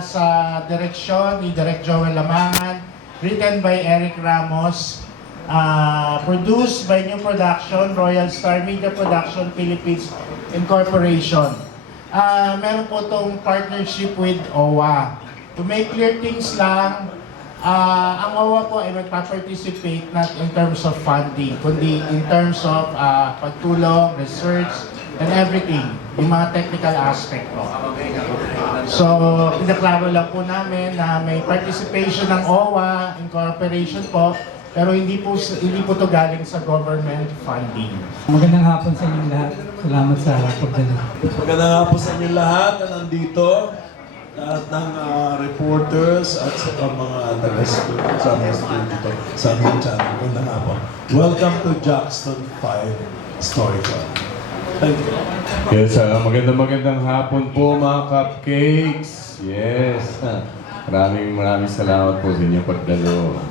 sa direksyon ni Direk Joel Lamangan, written by Eric Ramos, produced by New Production, Royal Star Media Production Philippines Incorporation. Meron po itong partnership with OWA. To make clear things lang, ang OWA po ay magpa-participate not in terms of funding, kundi in terms of pagtulong, research, and everything, yung mga technical aspect po. So, pinaklaro lang po namin na may participation ng OWA Incorporation po, pero hindi po to galing sa government funding. Magandang hapon sa inyong lahat. Salamat sa pagdala. Magandang hapon sa inyo lahat na nandito. Lahat ng reporters at sa mga taga-student sa aming school dito sa aming channel. Magandang hapon. Welcome to Jackson 5 Story Club. Thank you. Yes, magandang hapon po mga cupcakes. Yes. Maraming salamat po sa inyong pagdalo.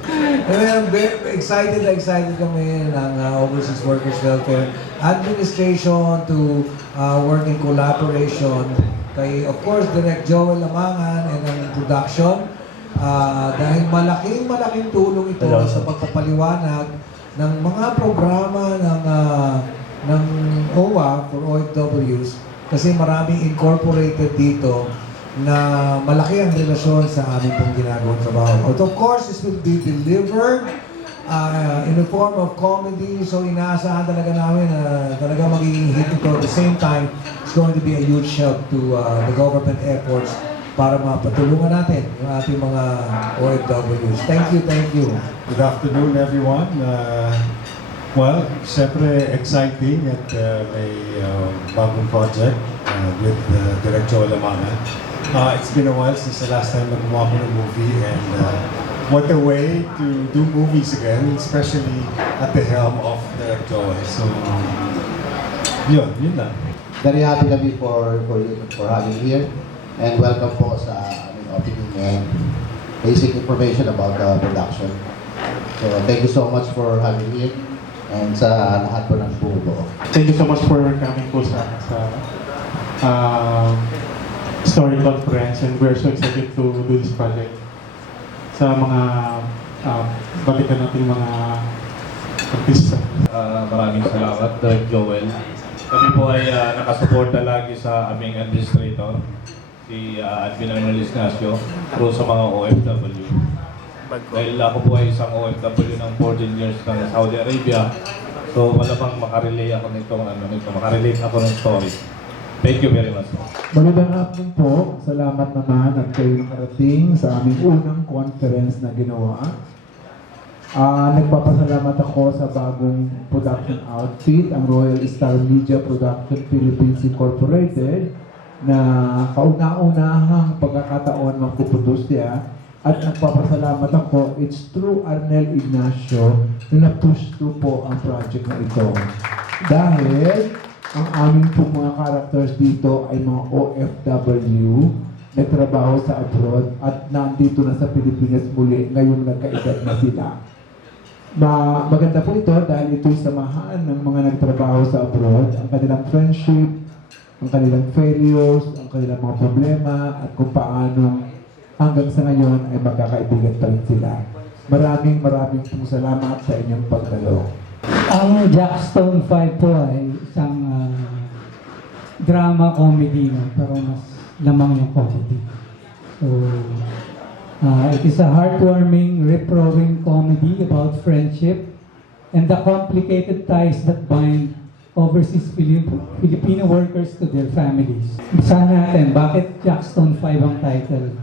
And excited kami ng Overseas Workers Welfare Administration to work in collaboration kay, of course, Direk Joel Lamangan and ang production. Dahil malaking tulong ito sa pagpapaliwanag ng mga programa ng OWA for OFWs kasi maraming incorporated dito na malaki ang relasyon sa aming pong ginagawang trabaho. But of course, this will be delivered in the form of comedy. So inaasahan talaga namin na talaga magiging hit ito. At the same time, it's going to be a huge help to the government efforts para mapatulungan natin yung ating mga OFWs. Thank you. Good afternoon, everyone. Well, siyempre exciting at may bagong project with Direk Joel Lamangan. It's been a while since the last time na gumawa ko ng movie, and what a way to do movies again, especially at the helm of Direk Joel. So, yun lang. Very happy kami for having here, and welcome po sa opening and basic information about the production. So, thank you so much for having here, and sa lahat po ng buo. Thank you so much for coming po sa story conference, and we're so excited to do this project. Sa mga balikan natin mga artista. Maraming salamat, Direk Joel. Kami po ay nakasuporta lagi sa aming administrator, si Admin Arnolis Ignacio, through sa mga OFW. Dahil ako po ay isang OFW ng 14 years ng Saudi Arabia, so malamang makarelate ako makarelate ako ng story. Thank you very much. Magandang hapon po. Salamat naman at kayo nakarating sa aming unang conference na ginawa. Nagpapasalamat ako sa bagong production outfit, ang Royal Star Media Production Philippines Incorporated, na kauna-unahang pagkakataon magpuproduce siya. At nagpapasalamat ako, it's through Arnel Ignacio na na-push to po ang project na ito. Dahil ang aming pong mga characters dito ay mga OFW na trabaho sa abroad at nandito na sa Pilipinas muli, ngayon nagkaedad na sila. Maganda po ito dahil ito'y samahan ng mga nagtrabaho sa abroad, ang kanilang friendship, ang kanilang failures, ang kanilang mga problema, at kung paano hanggang sa ngayon ay magkakaibigan pa rin sila. Maraming pong salamat sa inyong pagdalo. Ang Jackson 5 po ay isang drama comedy, no? Pero mas lamang yung comedy. So, it is a heartwarming, rip-roaring comedy about friendship and the complicated ties that bind overseas Filipino workers to their families. Basahin natin, bakit Jackson 5 ang title?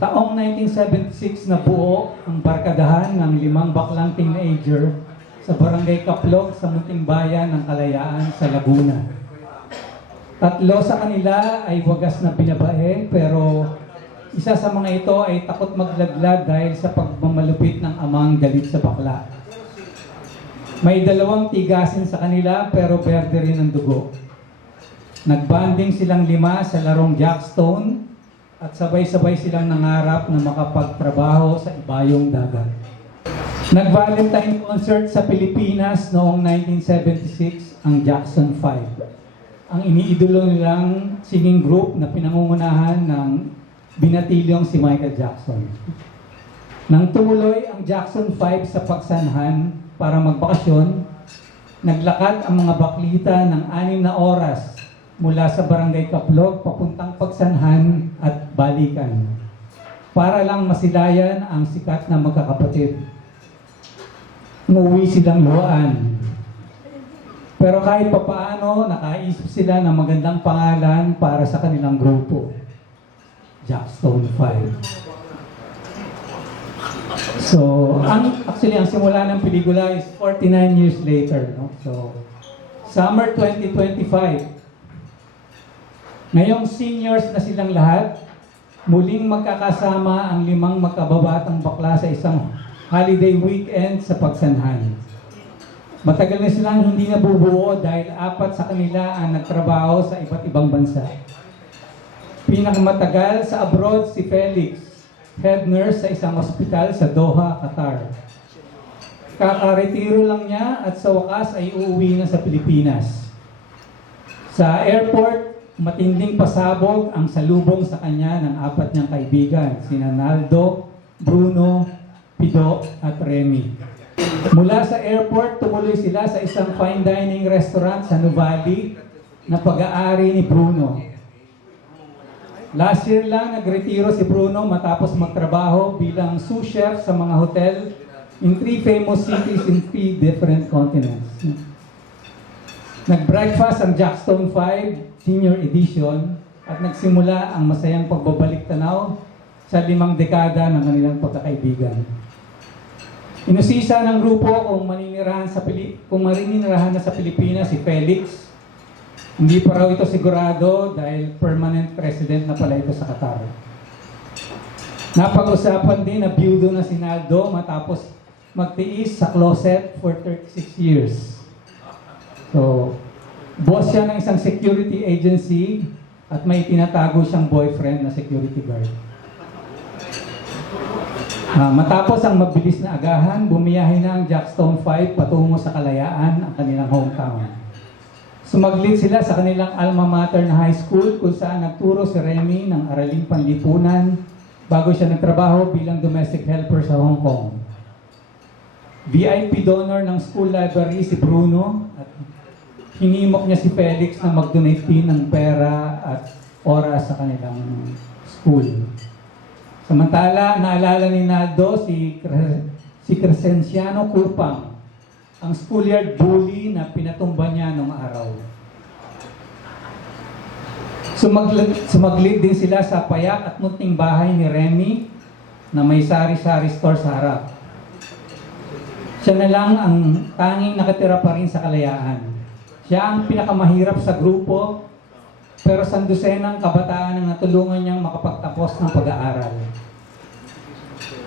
Taong 1976 na buo ang barkadahan ng 5 baklang teenager sa Barangay Kaplog sa munting bayan ng Kalayaan sa Laguna. 3 sa kanila ay wagas na binabae, pero isa sa mga ito ay takot maglaglag dahil sa pagmamalupit ng amang galit sa bakla. May 2 tigasin sa kanila pero berde rin ang dugo. Nagbanding silang 5 sa larong jackstone at sabay-sabay silang nangarap na makapagtrabaho sa ibayong dagat. Nag-Valentine concert sa Pilipinas noong 1976 ang Jackson 5. ang iniidolo nilang singing group na pinangungunahan ng binatilyong si Michael Jackson. Nang tumuloy ang Jackson 5 sa Pagsanhan para magbakasyon, naglakad ang mga baklita ng 6 na oras mula sa Barangay Kaplog papuntang Pagsanhan at balikan para lang masilayan ang sikat na magkakapatid. Umuwi silang luhaan. Pero kahit papaano, nakaisip sila ng magandang pangalan para sa kanilang grupo. Jackstone 5. So, actually, ang simula ng pelikula is 49 years later. No? So, summer 2025. Ngayong seniors na silang lahat, muling magkakasama ang 5 magkababatang bakla sa isang holiday weekend sa Pagsanhan. Matagal na silang hindi nabubuo dahil 4 sa kanila ang nagtrabaho sa iba't ibang bansa. Pinakamatagal sa abroad si Felix, head nurse sa isang ospital sa Doha, Qatar. Kakaretiro lang niya at sa wakas ay uuwi na sa Pilipinas. Sa airport, matinding pasabog ang salubong sa kanya ng 4 niyang kaibigan, sina Naldo, Bruno, Pido at Remy. Mula sa airport, tumuloy sila sa isang fine dining restaurant sa Nuvali na pag-aari ni Bruno. Last year lang nagretiro si Bruno matapos magtrabaho bilang sous chef sa mga hotel in 3 famous cities in 3 different continents. Nag-breakfast ang Jackstone 5 Senior Edition at nagsimula ang masayang pagbabalik tanaw sa 5 dekada ng kanilang pagkakaibigan. Inusisa ng grupo kung maninirahan na sa Pilipinas si Felix. Hindi pa raw ito sigurado dahil permanent resident na pala ito sa Qatar. Napag-usapan din na biyudo na si Naldo matapos magtiis sa closet for 36 years. So, boss siya ng isang security agency at may tinatago siyang boyfriend na security guard. Matapos ang mabilis na agahan, bumiyahe na ang Jackstone 5 patungo sa Kalayaan, ang kanilang hometown. Sumaglit sila sa kanilang alma mater na high school kung saan nagturo si Remy ng araling panlipunan bago siya nagtrabaho bilang domestic helper sa Hong Kong. VIP donor ng school library si Bruno at hinimok niya si Felix na mag-donate din ng pera at oras sa kanilang school. Samantala, naalala ni Naldo si Crescenciano Kupang, ang schoolyard bully na pinatumba niya noong araw. Sumaglit din sila sa payak at munting bahay ni Remy na may sari-sari store sa harap. Siya na lang ang tanging nakatira pa rin sa Kalayaan. Siya ang pinakamahirap sa grupo, pero sandusenang kabataan ang natulungan niyang makapagtapos ng pag-aaral.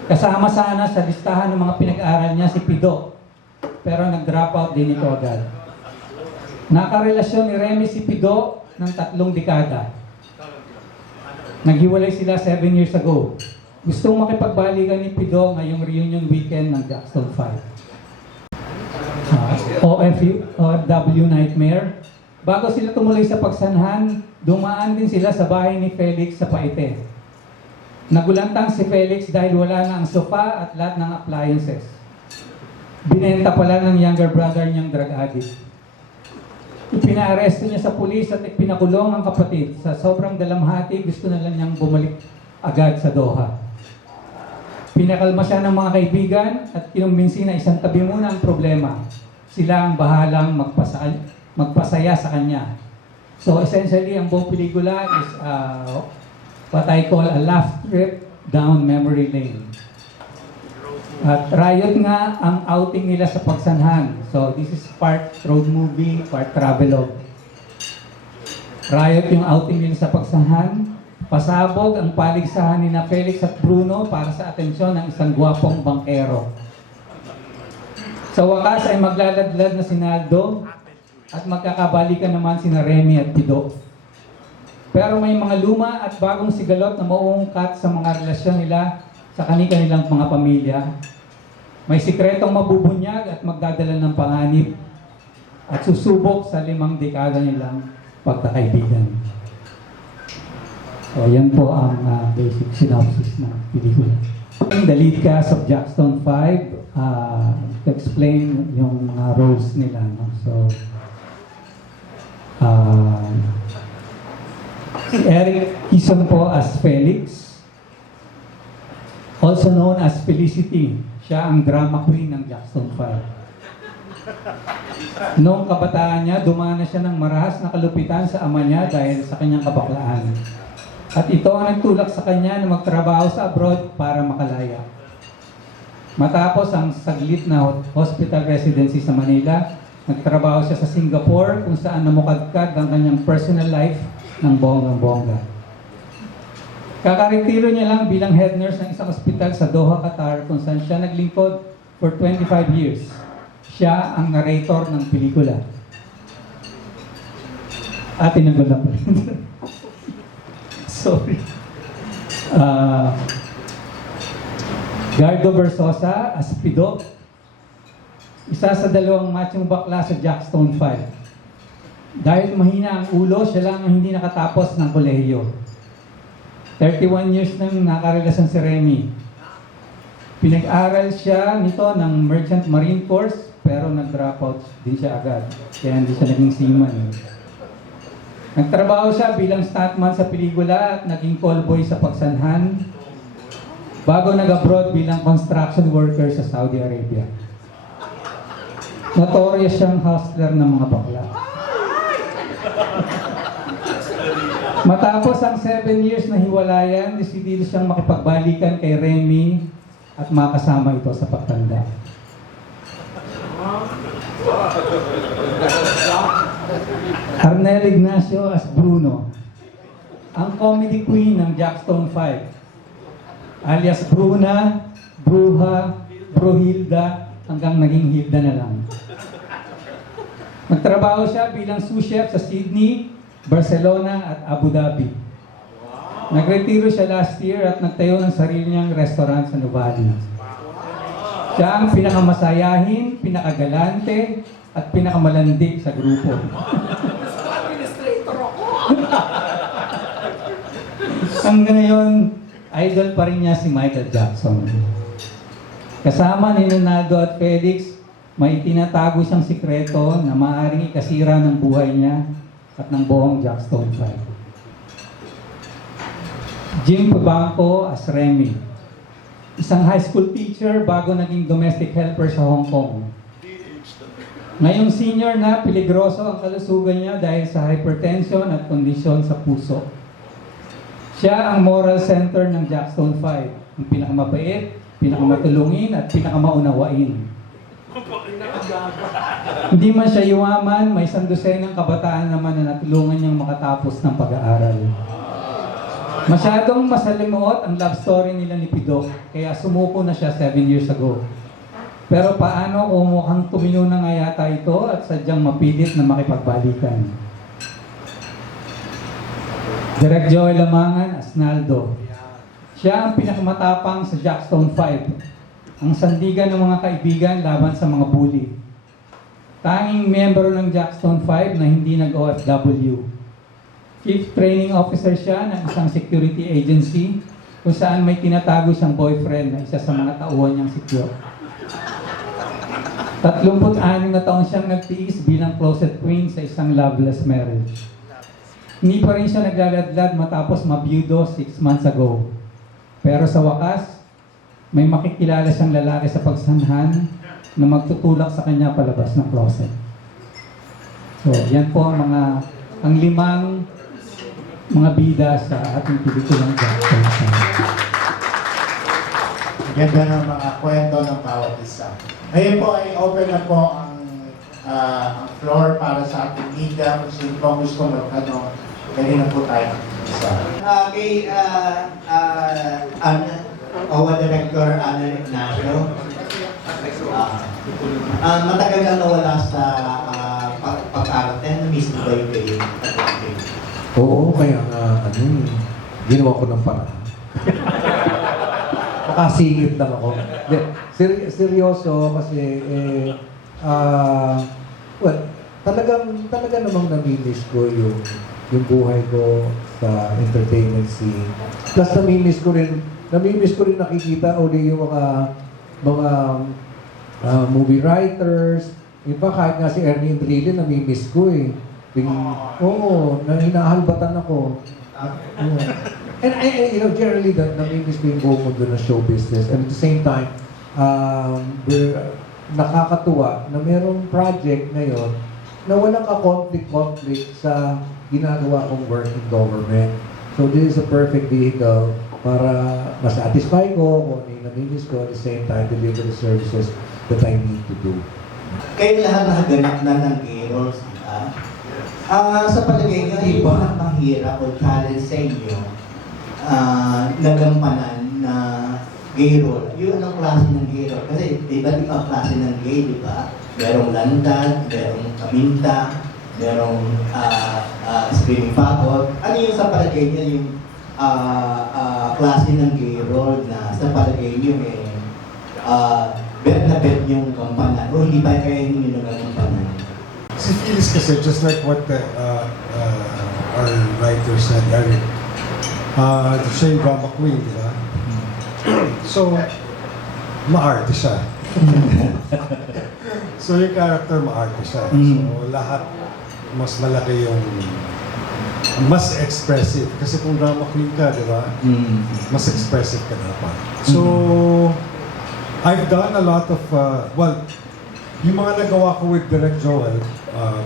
Kasama sana sa listahan ng mga pinag-aaral niya si Pido, pero nag-drop out din ito agad. Nakarelasyon ni Remy si Pido ng 3 dekada. Naghiwalay sila 7 years ago. Gustong makipagbalikan ni Pido ngayong reunion weekend ng Jackstone 5. OFW Nightmare. Bago sila tumuloy sa Pagsanhan, dumaan din sila sa bahay ni Felix sa Paite. Nagulantang si Felix dahil wala na ang sofa at lahat ng appliances. Binenta pala ng younger brother niyang drug addict. Ipinaaresto niya sa pulis at ipinakulong ang kapatid. Sa sobrang dalamhati, gusto na lang niyang bumalik agad sa Doha. Pinakalma siya ng mga kaibigan at kinumbinsi na isang tabi muna ang problema. Sila ang bahalang magpasaya sa kanya. So essentially, ang buong pelikula is what I call a laugh trip down memory lane. At Riot nga ang outing nila sa Pagsanhan. So this is part road movie, part travelogue. Riot yung outing nila sa Pagsanhan. Pasabog ang paligsahan ni na Felix at Bruno para sa atensyon ng isang gwapong bankero. Sa wakas ay maglaladlad na si Naldo at magkakabalikan naman sina Remy at Pido. Pero may mga luma at bagong sigalot na mauungkat sa mga relasyon nila sa kanilang mga pamilya. May sikretong mabubunyag at magdadala ng panganib at susubok sa 5 dekada nilang pagkakaibigan. So yan po ang basic synopsis ng pelikula. The lead cast of Jackstone 5 to explain yung mga roles nila. No? So, si Eric Kison po as Felix, also known as Felicity. Siya ang drama queen ng Jackstone 5. Noong kabataan niya, dumana siya ng marahas na kalupitan sa ama niya dahil sa kanyang kabaklaan. At ito ang nagtulak sa kanya na magtrabaho sa abroad para makalaya. Matapos ang saglit na hospital residency sa Manila, nagtrabaho siya sa Singapore kung saan namukadkad ang kanyang personal life ng bonggang-bongga. Kakaretiro niya lang bilang head nurse ng isang ospital sa Doha, Qatar kung saan siya naglingkod for 25 years. Siya ang narrator ng pelikula. At tinanggol na po. Sorry. Gardo Versosa as Pido. Isa sa dalawang machong bakla sa Jackstone 5. Dahil mahina ang ulo, siya lang ang hindi nakatapos ng kolehiyo. 31 years nang nakarelasyon si Remy. Pinag-aral siya nito ng Merchant Marine Corps, pero nag-drop out din siya agad. Kaya hindi siya naging seaman. Nagtrabaho siya bilang stuntman sa pelikula at naging callboy sa Pagsanhan bago nag-abroad bilang construction worker sa Saudi Arabia. Notorious siyang hustler ng mga bakla. Matapos ang 7 years na hiwalayan, desidido siyang makipagbalikan kay Remy at makasama ito sa pagtanda. Arnel Ignacio as Bruno, ang comedy queen ng Jackstone 5, alias Bruna, Bruha, Bruhilda, hanggang naging Hilda na lang. Nagtrabaho siya bilang sous chef sa Sydney, Barcelona at Abu Dhabi. Nagretiro siya last year at nagtayo ng sarili niyang restaurant sa Nuvali. Siya ang pinakamasayahin, pinakagalante, at pinakamalandi sa grupo. Hanggang ngayon, idol pa rin niya si Michael Jackson. Kasama ni Leonardo at Felix, may tinatago siyang sikreto na maaaring ikasira ng buhay niya at ng buong Jackstone 5. Jim Pabanco as Remy, isang high school teacher bago naging domestic helper sa Hong Kong. Ngayong senior na, peligroso ang kalusugan niya dahil sa hypertension at kondisyon sa puso. Siya ang moral center ng Jackstone 5, ang pinakamabait, pinakamatulungin at pinakamaunawain. Hindi man siya yumaman, may sandusenang kabataan naman na natulungan niyang makatapos ng pag-aaral. Masyadong masalimuot ang love story nila ni Pido, kaya sumuko na siya 7 years ago. Pero paano kung mukhang tumino na nga yata ito at sadyang mapilit na makipagbalikan? Direk Joel Lamangan as Naldo. Siya ang pinakamatapang sa Jackstone 5. Ang sandigan ng mga kaibigan laban sa mga bully. Tanging miyembro ng Jackstone 5 na hindi nag-OFW. Chief Training Officer siya ng isang security agency kung saan may tinatago siyang boyfriend na isa sa mga tauhan niyang secure. 36 na taon siyang nagtiis bilang closet queen sa isang loveless marriage. Hindi pa rin siya naglaladlad matapos mabiyudo 6 months ago. Pero sa wakas, may makikilala siyang lalaki sa Pagsanhan na magtutulak sa kanya palabas ng closet. So, yan po ang limang mga bida sa ating pelikulang Jackstone 5. Ganda ng mga kwento ng bawat isa. Ngayon po ay open na po ang floor para sa ating media. Kung sino po gusto magtanong, pwede na po tayo isa. Kay OWA Director Ana Ignacio, matagal na nawala sa pag-arte. Na-miss mo ba yung kayo? Oo, kaya nga, ginawa ko ng paraan. Makasingit lang ako. Seryoso kasi, well, talaga namang namimiss ko yung buhay ko sa entertainment scene. Plus namimiss ko rin nakikita uli yung mga movie writers. In fact, kahit nga si Ernie Indrilin, namimiss ko eh. Hinahalbatan ako. And generally, namimiss ko yung buong mundo ng show business. And at the same time, nakakatuwa na merong project ngayon na walang ka-conflict sa ginagawa kong work in government. So this is a perfect vehicle para masatisfy ko kung ano yung namimiss ko, at the same time deliver the services that I need to do. Kayo lahat nakaganap na ng A-roles, di ba? Sa palagay nyo, yung mahirap o challenge sa inyo, nagampanan na gay role. Yung anong klase ng gay role? Kasi iba't ibang klase ng gay, di ba? Merong landag, merong kaminta, merong screaming fagot. Ano yung sa palagay nyo yung klase ng gay role na sa palagay nyo bet na bet yung kampanan o hindi ba kayo yung nagkampanan? Si Phyllis kasi, just like what our writer said, Eric, siya yung drama queen, di ba? So, maarte siya. So, yung character maarte siya. So, lahat mas malaki yung mas expressive. Kasi kung drama queen ka, di ba? Mas expressive ka dapat. So, I've done a lot of, yung mga nagawa ko with Direct Joel,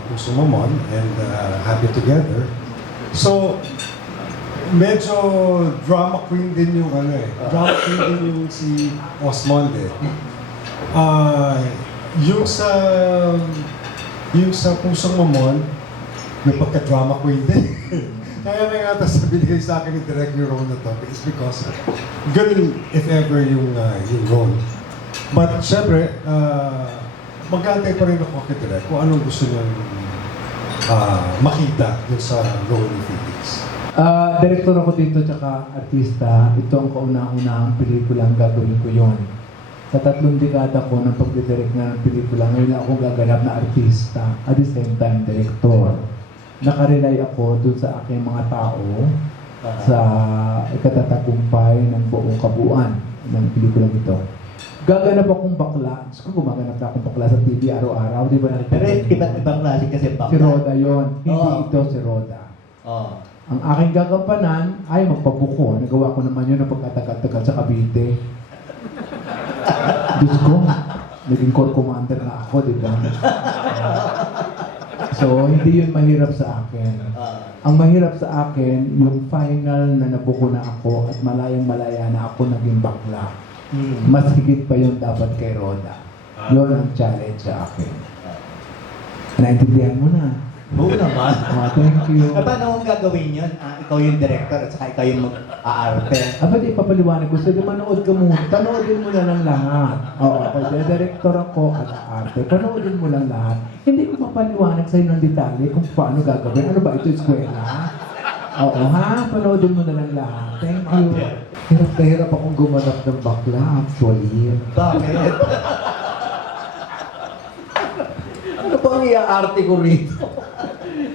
Puso Mamon, and Happy Together. So, medyo drama queen din yung drama queen din yung si Osmonde. Yung sa Pusong Mamon, may pagka-drama queen din. Kaya nga yata sa binigay sa akin ni Direct yung role na to is because ganun if ever yung role. But syempre, mag-aantay pa rin ako kay Direct kung anong gusto niyang makita dun sa role ni Felix. Direktor ako dito tsaka artista. Ito ang kauna-unahang pelikula ang gagawin ko yon. Sa 3 dekada ko ng pagdidirect na ng pelikula, ngayon ako gaganap na artista at the same time director. Nakarelay ako dun sa aking mga tao sa ikatatagumpay ng buong kabuuan ng pelikulang ito. Gaganap akong bakla. Diyos ko, gumaganap na akong bakla sa TV araw-araw. Di ba? Pero iba't ibang klase kasi bakla. Si Roda yon. Hindi ito si Roda. Ang aking gagampanan ay magpabuko. Nagawa ko naman yun ng pagkatagal-tagal sa Cavite. Diyos ko, naging core commander na ako, di ba? So, hindi yun mahirap sa akin. Ang mahirap sa akin, yung final na nabuko na ako at malayang-malaya na ako naging bakla. Mas higit pa yung dapat kay Roda. Yun ang challenge sa akin. Naintindihan mo na. Oo naman. Thank you. Paano mong gagawin yun? Ikaw yung director at saka ikaw yung mag-aarte. Ba't ipapaliwanag ko? Sige, manood ka muna. Panoodin mo na lang lahat. Oo, ako, director ako at arte. Panoodin mo lang lahat. Hindi ko mapaliwanag sa'yo ng detalye kung paano gagawin. Ano ba ito, eskwela? Oo, ha? Panoodin mo na lang lahat. Thank you. Hirap na hirap akong gumanap ng bakla, actually. Bakit? Ano ba ang iaarte ko rito?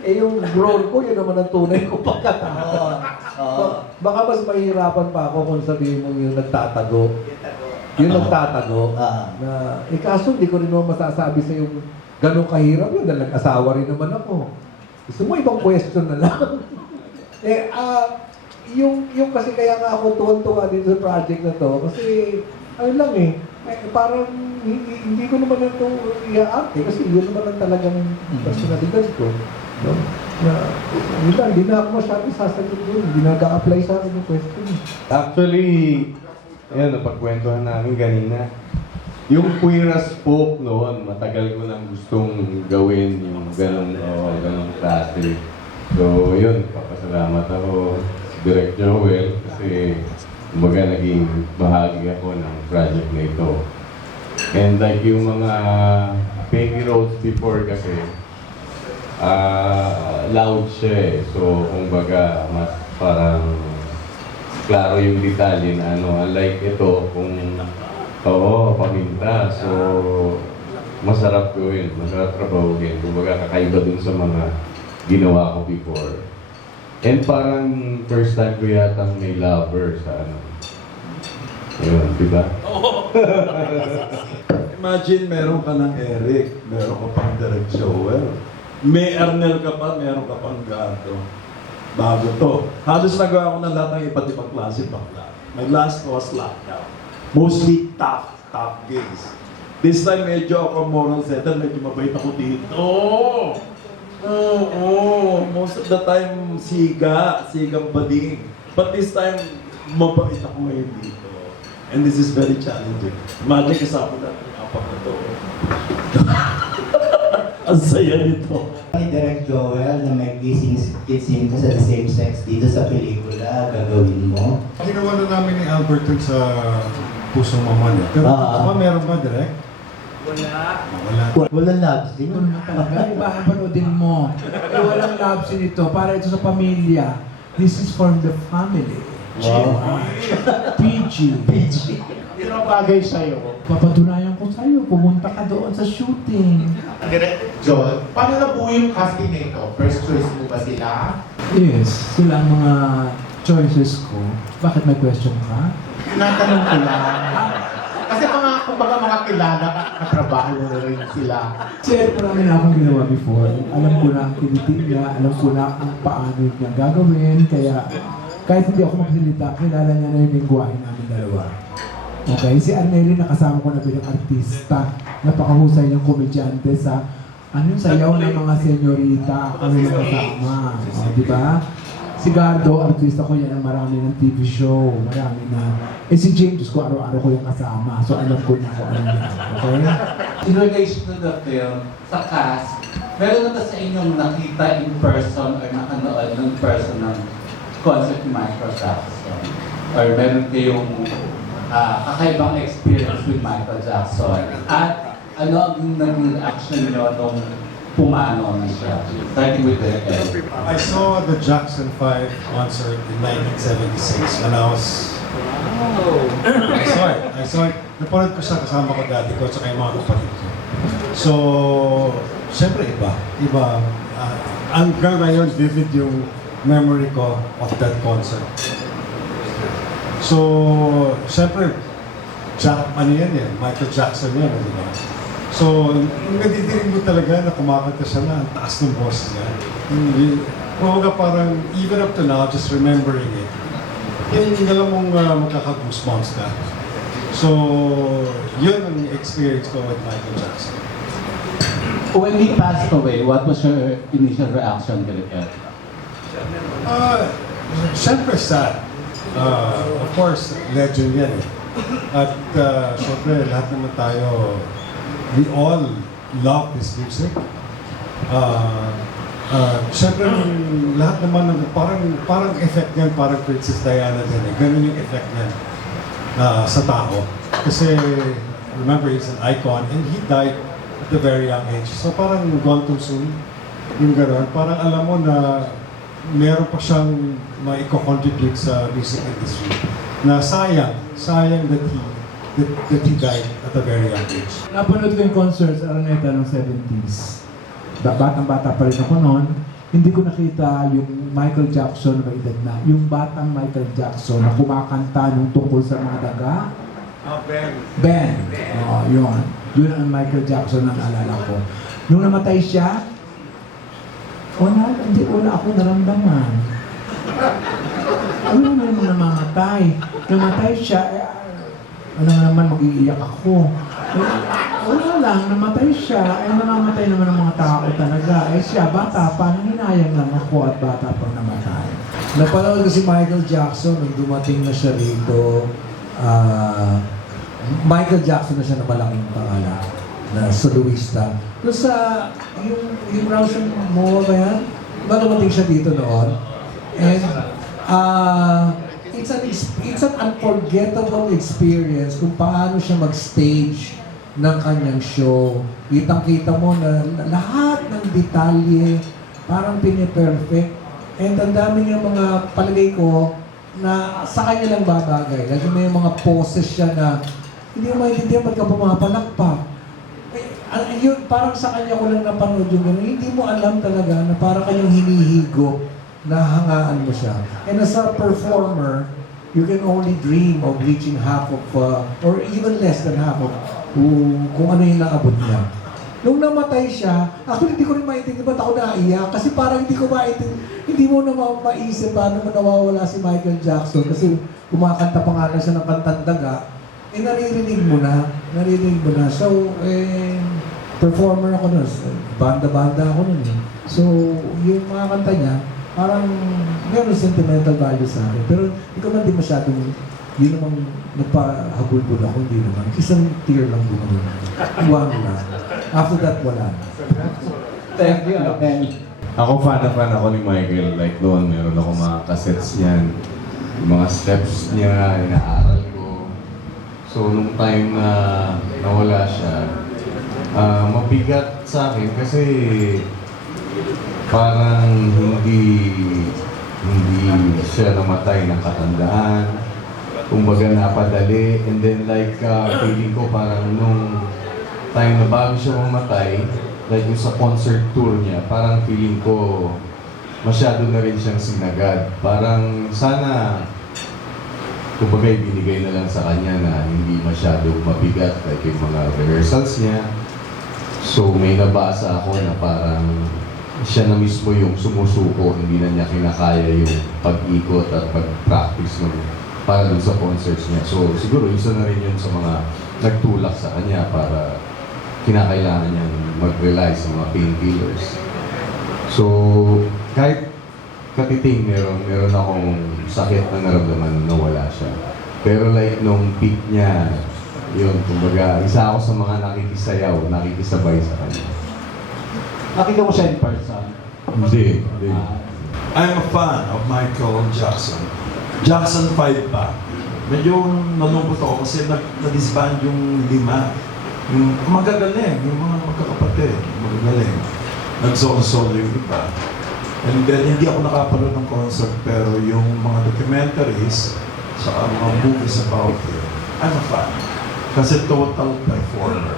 Yung role ko, yun naman ang tunay ko pagkatao. Baka mas mahirapan pa ako kung sabihin mo yung nagtatago. Yung nagtatago. Kaso hindi ko rin naman masasabi sa yung ganun kahirap yun dahil nag-asawa rin naman ako. Gusto mo ibang question na lang. Yung kasi kaya nga ako tuwan-tuwa dito sa project na to kasi ano lang parang hindi ko naman ito i-aarte kasi yun naman ang talagang personalidad ko. No? Hindi na ako masyadong sasagot doon. Hindi nag-a-apply sa akin yung question. Actually, yan, napagkwentuhan namin kanina. Yung Queer as Folk noon, matagal ko nang gustong gawin yung ganong klase. So, yun, papasalamat ako si Direct Joel kasi kumbaga naging bahagi ako ng project na ito. And like yung mga baby roads before kasi, loud siya eh. So, kumbaga, mas parang klaro yung detalye na unlike ito, kung paminta. So, masarap gawin, masarap trabahuin. Kumbaga kakaiba dun sa mga ginawa ko before. And parang first time ko yata may lover sa ano. Yun, di ba? Imagine meron ka ng Eric, meron ka pang Direk Joel. May Ernel ka pa, meron ka pang Gardo. Bago to. Halos nagawa ko na lahat ng iba't ibang klase bakla. My last was lockdown. Mostly tough gigs. This time medyo ako moral setter, medyo mabait ako dito. Oo, most of the time sigang bading. But this time, mabait ako ngayon dito. And this is very challenging. Imagine kasama natin ang apat na to. Ang saya nito. Ni Direk Joel na may kissing ka sa same sex dito sa pelikula, gagawin mo? Ginawa na namin ni Albert dun sa Pusong Mama niya. Pero meron ba, Direk? Wala. Walang love scene. Ano talaga? Iba ang panoodin mo. Walang love scene ito. Para ito sa pamilya. This is for the family. Wow. PG. Hindi naman bagay sa'yo. Papatunayan ko sa'yo. Pumunta ka doon sa shooting. Direct Joel, paano nabuo yung casting na ito? First choice mo ba sila? Yes, sila ang mga choices ko. Bakit may question ka? Tinatanong ko lang. Kasi kumbaga mga kilala, katrabaho na rin sila. Sir, marami na akong ginawa before. Alam ko na ang tinitig niya, alam ko na kung paano niya gagawin. Kaya kahit hindi ako magsalita, kilala niya na yung lingwahe namin dalawa. Okay, si Arnelli nakasama ko na bilang artista. Napakahusay niyang komedyante sa yung sayaw ng mga senyorita kami nakasama. Di ba? Si Gardo, artista ko yan ang marami ng TV show. Marami na. Si James ko araw-araw ko yung kasama. So alam ko na kung ano yan. Okay? In relation to the film, sa cast, meron na ba sa inyong nakita in person or nakanood ng person ng concert ni Michael Jackson? Or meron kayong kakaibang experience with Michael Jackson? At ano ang naging reaction nyo nung pumano na siya? Starting with the I saw the Jackson 5 concert in 1976 when I was... I saw it. Napanood ko siya kasama ko dati ko at saka yung mga kapatid ko. So, siyempre iba. Hanggang ngayon, vivid yung memory ko of that concert. So, siyempre, Michael Jackson yan, di ba? So, nadidinig mo talaga na kumakanta siya na ang taas ng boses niya. Kumbaga parang, even up to now, just remembering it, yung alam mong magkaka-goosebumps ka. So, yun ang experience ko with Michael Jackson. When he passed away, what was your initial reaction to it? Siyempre sad. Of course, legend yan eh. At siyempre, lahat naman tayo, we all love this music. Siyempre, lahat naman, parang effect niyan, parang Princess Diana din eh. Ganun yung effect niyan sa tao. Kasi, remember, he's an icon and he died at a very young age. So parang gone too soon. Yung gano'n, parang alam mo na meron pa siyang maiko-contribute sa music industry. Na sayang that he died at a very young age. Napanood ko yung concert sa Araneta ng 70s. Batang-bata pa rin ako noon. Hindi ko nakita yung Michael Jackson na may edad na. Yung batang Michael Jackson na kumakanta nung tungkol sa mga daga. Ben. Oo, yun. Yun ang Michael Jackson ang alala ko. Nung namatay siya, wala akong naramdaman. Ano naman namamatay? Namatay siya, ano naman mag-iiyak ako. Wala lang, namatay siya, namamatay naman ang mga tao talaga. Siya, bata pa, nanginayang lang ako at bata pang namatay. Napanood ko si Michael Jackson nung dumating na siya rito. Michael Jackson na siya na malaking pangalan na soloista. Pero sa yung Rawson Mall ba yan? Diba dumating siya dito noon? And it's an unforgettable experience kung paano siya mag-stage ng kanyang show. Kitang-kita mo na lahat ng detalye parang piniperfect. And ang dami niya mga palagay ko na sa kanya lang babagay. Lagi may mga poses siya na hindi mo maintindihan ba't ka pumapalakpak. Yun, parang sa kanya ko lang napanood yung gano'n. Hindi mo alam talaga na parang kayong hinihigop na hangaan mo siya. And as a performer, you can only dream of reaching half of, or even less than half of kung ano yung naabot niya. Nung namatay siya, actually hindi ko rin maintindihan ba't ako naiyak. Kasi parang hindi ko maintindihan, hindi mo na maisip paano mo nawawala si Michael Jackson. Kasi kumakanta pa nga lang siya ng kantang daga. Naririnig mo na. So, performer ako nun. Banda-banda ako nun. So, yung mga kanta niya, parang meron sentimental value sa akin. Pero hindi ko man din masyadong, hindi naman nagpahabulbul ako, hindi naman. Isang tear lang bumanon. One lang. After that, wala. Thank you. Ako fan ako ni Michael. Like doon, meron ako mga cassettes niyan. Yung mga steps niya, inaaral ko. So, nung time na nawala siya, mabigat sa akin kasi parang hindi siya namatay ng katandaan. Kumbaga napadali. And then like, feeling ko parang nung time na bago siya mamatay, like yung sa concert tour niya, parang feeling ko masyado na rin siyang sinagad. Parang sana, kumbaga ibinigay na lang sa kanya na hindi masyadong mabigat, like yung mga rehearsals niya. So may nabasa ako na parang siya na mismo yung sumusuko, hindi na niya kinakaya yung pag-ikot at pag-practice para dun sa concerts niya. So siguro isa na rin yun sa mga nagtulak sa kanya para kinakailangan niyang mag-rely sa mga painkillers. So kahit katiting meron akong sakit na naramdaman na wala siya. Pero like nung peak niya, yun, kumbaga, isa ako sa mga nakikisayaw, nakikisabay sa kanya. Nakita mo siya in person? Hindi. I'm a fan of Michael Jackson. Jackson 5 pa. Medyo nalungkot ako kasi na-disband yung 5. Yung magagaling, yung mga magkakapatid, magagaling. Nag-solo yung iba. And then, hindi ako nakapanood ng concert, pero yung mga documentaries, sa mga movies about it, I'm a fan. Kasi total performer.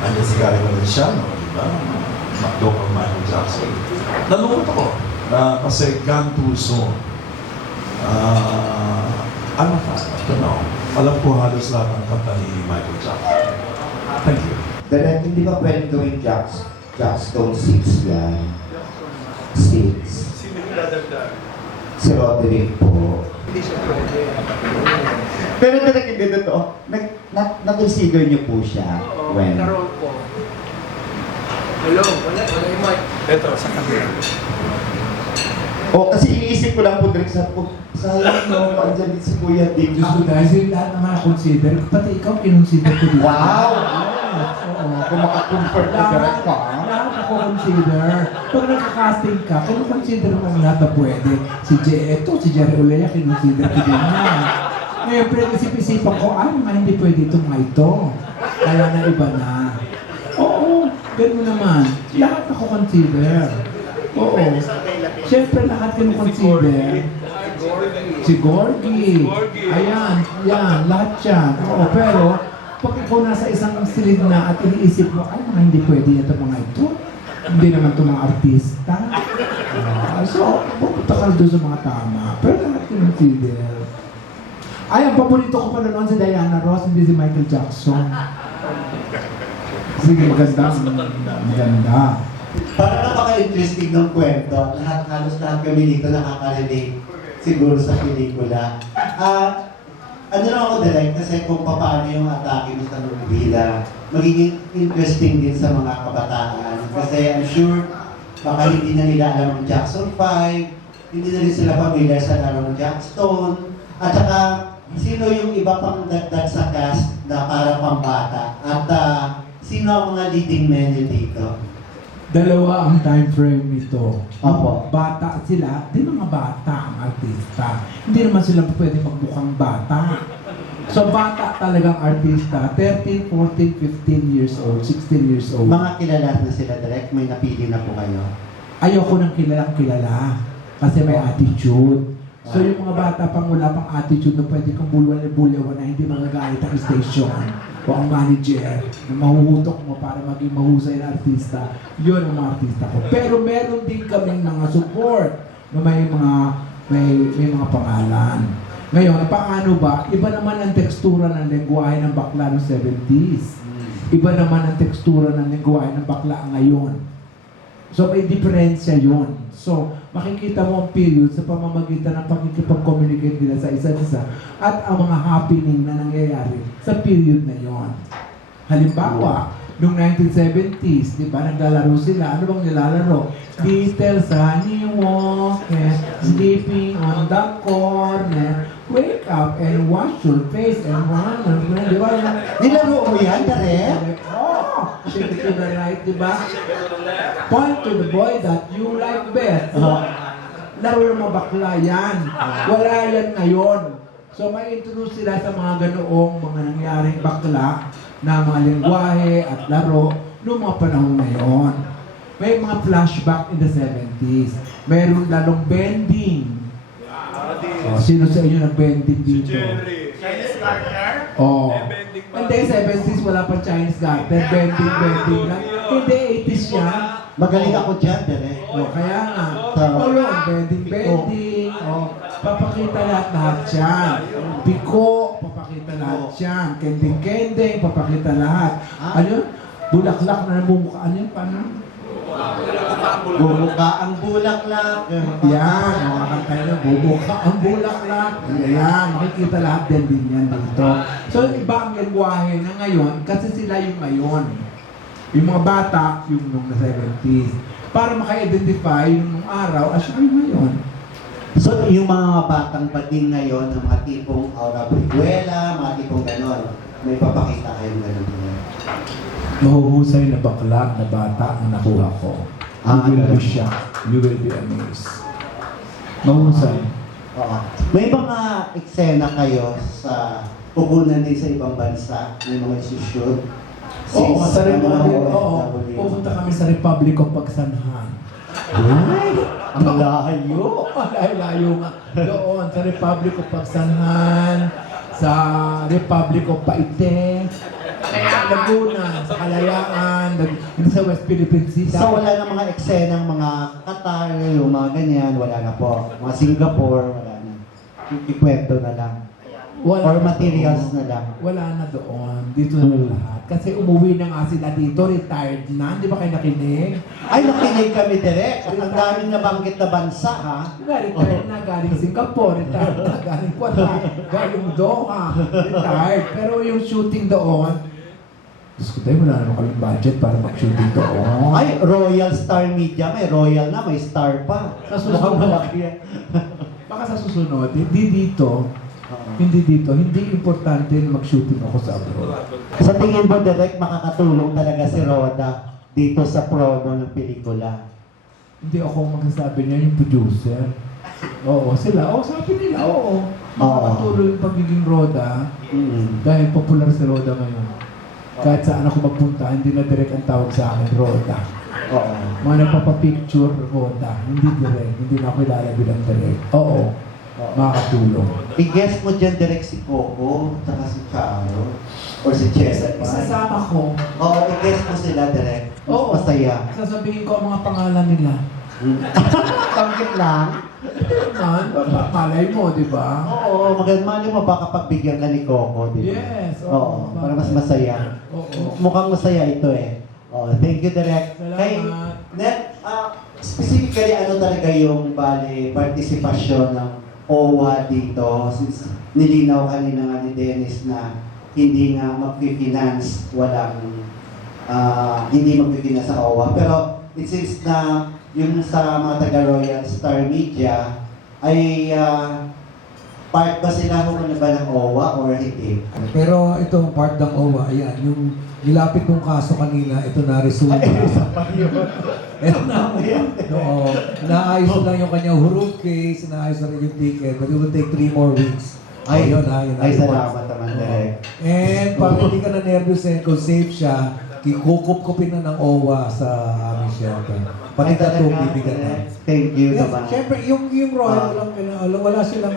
Andiyan si Gary Valenciano, di ba? Local Michael Jackson. Nalungkot ako kasi gone too soon. I'm a fan. Alam ko halos lahat ng kanta ni Michael Jackson. Thank you. Direct, hindi ba pwedeng gawin Jackstone 6 yan? 6. Si Roderick po. Hindi siya pwede. Pero direct hindi totoo. Nag-consider niyo po siya? When? Naroon po. Hello, wala yung mic. Ito, sa camera. O, kasi iniisip ko lang po direct sa po. Sayang no, andyan din si Kuya Dick. Diyos ko dahil sila lahat ng mga consider, pati ikaw kinonsider ko dito. Wow! Oo. Kung makakomfort ka direct ka. Lahat ako consider. Pag nagka-casting ka, consider mo ang lahat na pwede. Si Jerry Olea, kinonsider ko din yan. Ngayon, pinag-isip-isipan ko, hindi pwede itong mga ito. Kaya na iba na. Oo, gano'n naman. Lahat ako consider. Oo. Siyempre, lahat consider. Si Gorgie. Ayan, lahat yan. Oo, pero, pag ikaw nasa isang silid na at iniisip mo, hindi pwede ito mga ito. Hindi naman ito mga artista. So, pupunta ka doon sa mga tama. Pero lahat consider. Ang paborito ko pa noon si Diana Ross, hindi si Michael Jackson. Sige, maganda. Parang napaka-interesting ng kwento. Halos lahat kami dito nakaka-relate siguro sa pelikula. Ano lang ako direct kasi kung paano yung atake mo sa nobela, magiging interesting din sa mga kabataan. Kasi I'm sure baka hindi na nila alam ang Jackson 5, hindi na rin sila familiar sa laro ng Jackstone, at saka sino yung iba pang dagdag sa cast na para pambata, at sino ang mga leading men dito? Dalawa ang time frame nito. Opo. Bata sila, di mga bata ang artista. Hindi naman sila pwede magmukhang bata. So bata talagang artista, 13, 14, 15 years old, 16 years old. Mga kilala na sila direct, may napili na po kayo? Ayoko ng kilala kasi may attitude. So yung mga bata pang wala pang attitude na pwede kang bulwan-bulyawan na hindi magagalit ang station. o ang manager na mahuhutok mo para maging mahusay na artista, yun ang mga artista ko. Pero meron din kaming mga support na may mga pangalan. Ngayon, paano ba? Iba naman ang tekstura ng lengguwahe ng bakla ng 70s. Iba naman ang tekstura ng lengguwahe ng bakla ngayon. So may diferensya yun. So makikita mo ang period sa pamamagitan ng pakikipag-communicate nila sa isa't isa at ang mga happening na nangyayari sa period na yon. Halimbawa, noong 1970s, di ba, naglalaro sila. Ano bang nilalaro? Little Sunny Walker, sleeping on the corner. Wake up and wash your face and run. Di ba? Nilaro mo yan, Direk? Oh, shake it to the right, di ba? Point to the boy that you like best. Laro ng mga bakla yan. Wala yan ngayon. So, may introduce sila sa mga ganoong mga nangyaring bakla na mga lengguwahe at laro noong mga panahon na yon. May mga flashback in the 70s. Meron lalong bending. Sino sa inyo nag-bending dito? Chinese Garter. Oh. Hindi, 70s wala pa Chinese garter. Bending lang. Hindi, 80s yan. Magaling ako dyan, Direk. Kaya nga. O yun, bending. Papakita lahat yan. Piko, papakita lahat yan. Kending, papakita lahat. Ano yun? Bulaklak na namumukha. Ano yun? Paano? Bumuka ang bulaklak. Yan, makakanta na. Bumuka ang bulaklak. Yan, makikita lahat din yan dito. So, iba ang lengguwahe na ngayon kasi sila yung ngayon. Yung mga bata, yung nung 70s. Para maka-identify yung nung araw, as yung ngayon. So, yung mga batang bading ngayon, ang mga tipong Aura Brihuela, mga tipong ganon, may papakita kayong ganon. Mahuhusay na bakla na bata ang nakuha ko. You will be shocked. You will be amazed. Mahusay. Oo. May mga eksena kayo sa pupunan din sa ibang bansa, may mga isushoot. Oo, sa Republic. Oo, pupunta kami sa Republic of Pagsanhan. Ay, ang layo. Layo nga. Doon, sa Republic of Pagsanhan, sa Republic of Paite, Laguna, sa Kalayaan, hindi sa West Philippine Sea. So wala na mga eksena ng mga Qatar, yung mga ganyan, wala na po. Mga Singapore, wala na. Ikwento na lang. Wala Or na materials doon. na lang. Wala na doon. Dito na lahat. Kasi umuwi na nga sila dito, retired na. Di ba kayo nakinig? Ay, nakinig kami direct. Ang daming nabanggit na bansa, ha? Retired na, galing Singapore, retired na, galing Qatar, galing Doha, retired. Pero yung shooting doon, Diyos ko tayo, wala naman kaming budget para mag-shooting doon. Ay, Royal Star Media. May Royal na, may Star pa. Sa susunod, Mukhang malaki yan. baka sa susunod, hindi dito, hindi importante na mag-shooting ako sa abroad. Sa tingin mo, direct, makakatulong talaga si Roda dito sa promo ng pelikula. Hindi ako magsasabi niya, yung producer. Oo, sila. Oo, sabi nila, oo. Makakatuloy yung pagiging Roda dahil popular si Roda ngayon. Kahit saan ako magpunta, hindi na direct ang tawag sa akin, Roda. Oo. Mga nagpapapicture, Roda. Hindi direct. Hindi na ako ilala bilang direct. Oo. Makakatulong. I-guess mo dyan direct si Coco, saka si Charo, or si Chesa. Isasama ko. Oo, i-guess mo sila direct. Mas Oo. masaya. Sasabihin ko ang mga pangalan nila. Tangkit lang. Man, malay mo, di ba? Oo, mali mo baka pagbigyan ka ni Coco, di ba? Yes. Oo, para mas masaya. Oo. Mukhang masaya ito eh. Oh, thank you, Direk. Salamat. Kay, specifically, ano talaga yung partisipasyon ng OWA dito? Since nilinaw kanina nga ni Dennis na hindi nga mag-finance, hindi mag-finance sa OWA. Pero it seems na yung sa mga taga-Royal Star Media ay part ba sila kung ano ba ng OWA or hindi? Pero itong part ng OWA, ayan, yung nilapit kong kaso kanina, ito na resulta. Ito na, oo. Naayos lang yung kanyang huruf case, naayos na rin yung ticket, but it will take 3 more weeks. Ay, yun ha, yun ay salamat naman, Direk. And pag hindi ka na nervous eh, kung safe siya, kikukup-kupin na ng OWA sa aming shelter. Pati Ay, ito, talaga, bibigyan na. Direk. Thank you Yes, naman. syempre, yung Royal lang, wala silang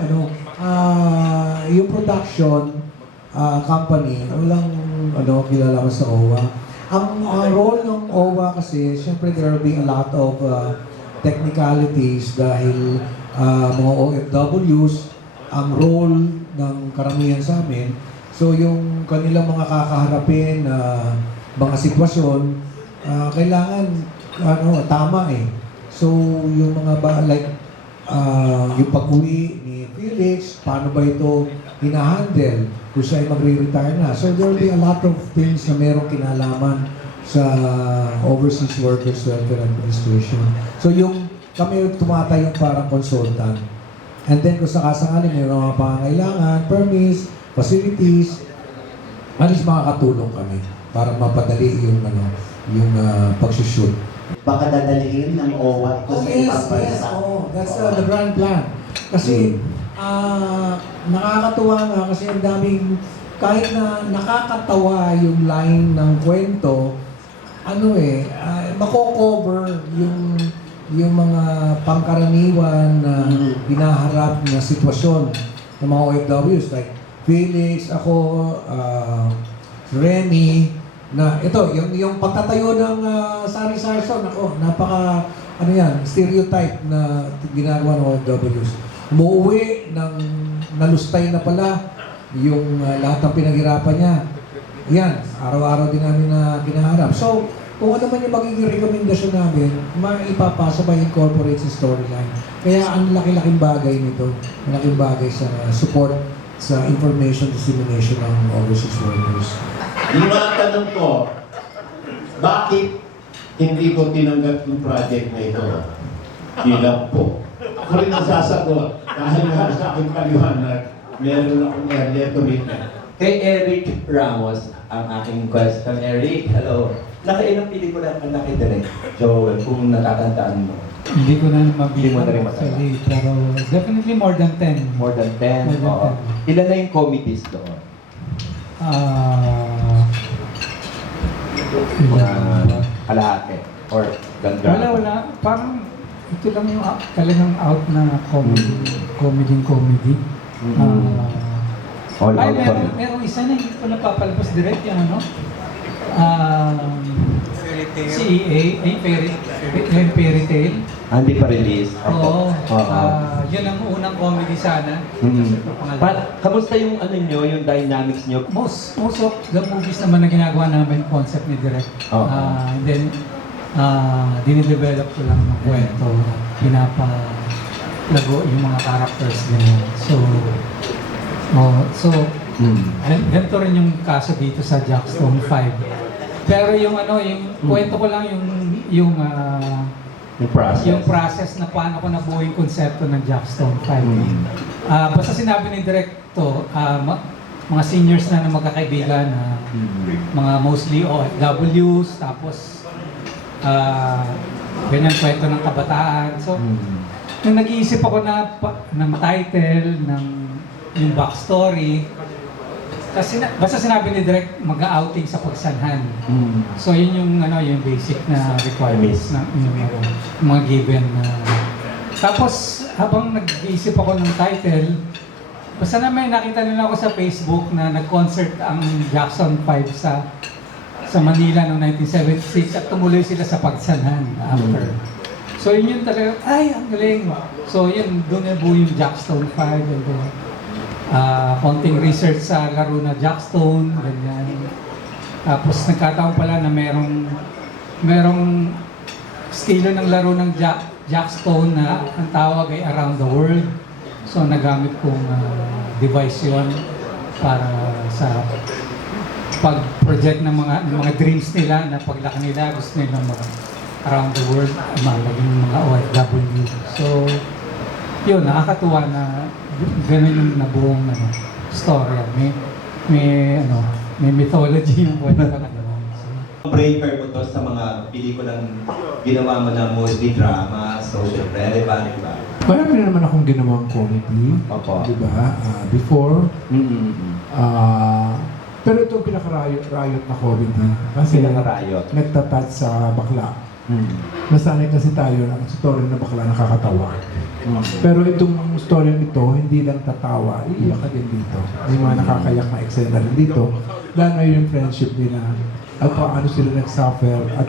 yung production company, kilala sa OWA. Ang role ng OWA kasi, syempre there will be a lot of technicalities dahil mga OFWs, ang role ng karamihan sa amin, so yung kanilang mga kakaharapin na mga sitwasyon, kailangan tama eh. So yung mga yung pag-uwi ni Felix, paano ba ito hinahandle kung siya ay magre-retire na. So there will be a lot of things na merong kinalaman sa Overseas Workers Welfare Administration. So kami tumatayong parang consultant. And then kung sakasakali may mga pangangailangan, permits, facilities, at least makakatulong kami para mapadali yung pag-shoot. Baka dadalhin ng OWA ito sa ibang bansa. That's the grand plan. Kasi nakakatuwa nga kasi ang daming, kahit na nakakatawa yung line ng kwento, mako-cover yung mga pangkaraniwan na hinaharap na sitwasyon ng mga OFWs like Felix, ako, Remy, na ito, yung pagtatayo ng Sari Sarson, napaka, stereotype na ginagawa ng OFWs. Umuwi ng nalustay na pala yung lahat ng pinaghirapan niya. Yan, araw-araw din namin na kinaharap. So, kung ano man yung magiging rekomendasyon namin, maipapasa ba incorporate sa storyline. Kaya ang laki-laking bagay nito, malaking bagay sa support sa information dissemination ng overseas workers. Yung mga tanong ko, bakit hindi ko tinanggap yung project na ito? Ilang po. Ako rin ang sasagot. Dahil nga sa aking paliwanag, meron akong earlier commitment. Kay Eric Ramos, ang aking question. Eric, hello. Nakailang pelikula ka na kay Direk Joel, kung natatandaan mo? Hindi ko na Hindi mo na rin actually, pero definitely more than 10. More than 10? Oo. Ilan na yung committees doon? Kalahati? Or ganda? Wala. Parang ito lang yung talagang out na comedy. All out Merong isa na hindi ko napapalabas direct yung CEA, Fairy Tale. Hindi pa release? Oo. Yun ang unang comedy sana. Kamusta yung yung dynamics nyo? Most of the movies naman na ginagawa namin, concept ni Direk. And then, dinidevelop ko lang ng kwento. Pinapalago yung mga characters din. Ganito rin yung kaso dito sa Jackstone 5. Pero yung kwento ko lang yung process na paano ko nabuo yung konsepto ng Jackstone 5. Basta sinabi ni Directo, mga seniors na magkakaibigan, mga mostly OFWs, tapos ganyan kwento ng kabataan. So, nung nag-iisip ako ng title, ng yung backstory, kasi basta sinabi ni Direk mag-outing sa pagsanhan. So yun yung yung basic na requirements ng mga given na. Tapos habang nag-iisip ako ng title, basta na may nakita nila ako sa Facebook na nag-concert ang Jackson 5 sa Manila noong 1976 at tumuloy sila sa pagsanhan after. So yun yung talaga, ay ang galing. So yun, doon na buo yung Jackstone 5 and then konting research sa laro na Jackstone, ganyan. Tapos nagkataon pala na merong estilo ng laro ng Jackstone na ang tawag ay Around the World. So nagamit kong device yun para sa pag-project ng mga dreams nila na paglaki nila gusto nila around the world, maging mga OFW. So, yun, nakakatuwa na ganun yung nabuong storya. May mythology yung kwento na gano'n. Breaker mo to sa mga pelikulang ginawa mo na mostly drama, social relevant, diba? Marami na naman akong ginawang comedy, diba? Before. Pero ito pinaka-riot na comedy. Kasi nagtatouch sa bakla. Nasanay kasi tayo ng story na bakla nakakatawa. Pero itong story ito, hindi lang tatawa, iiyak ka din dito. May mga nakakayak na eksena rin dito. Lalo na yung friendship nila at paano sila nag-suffer at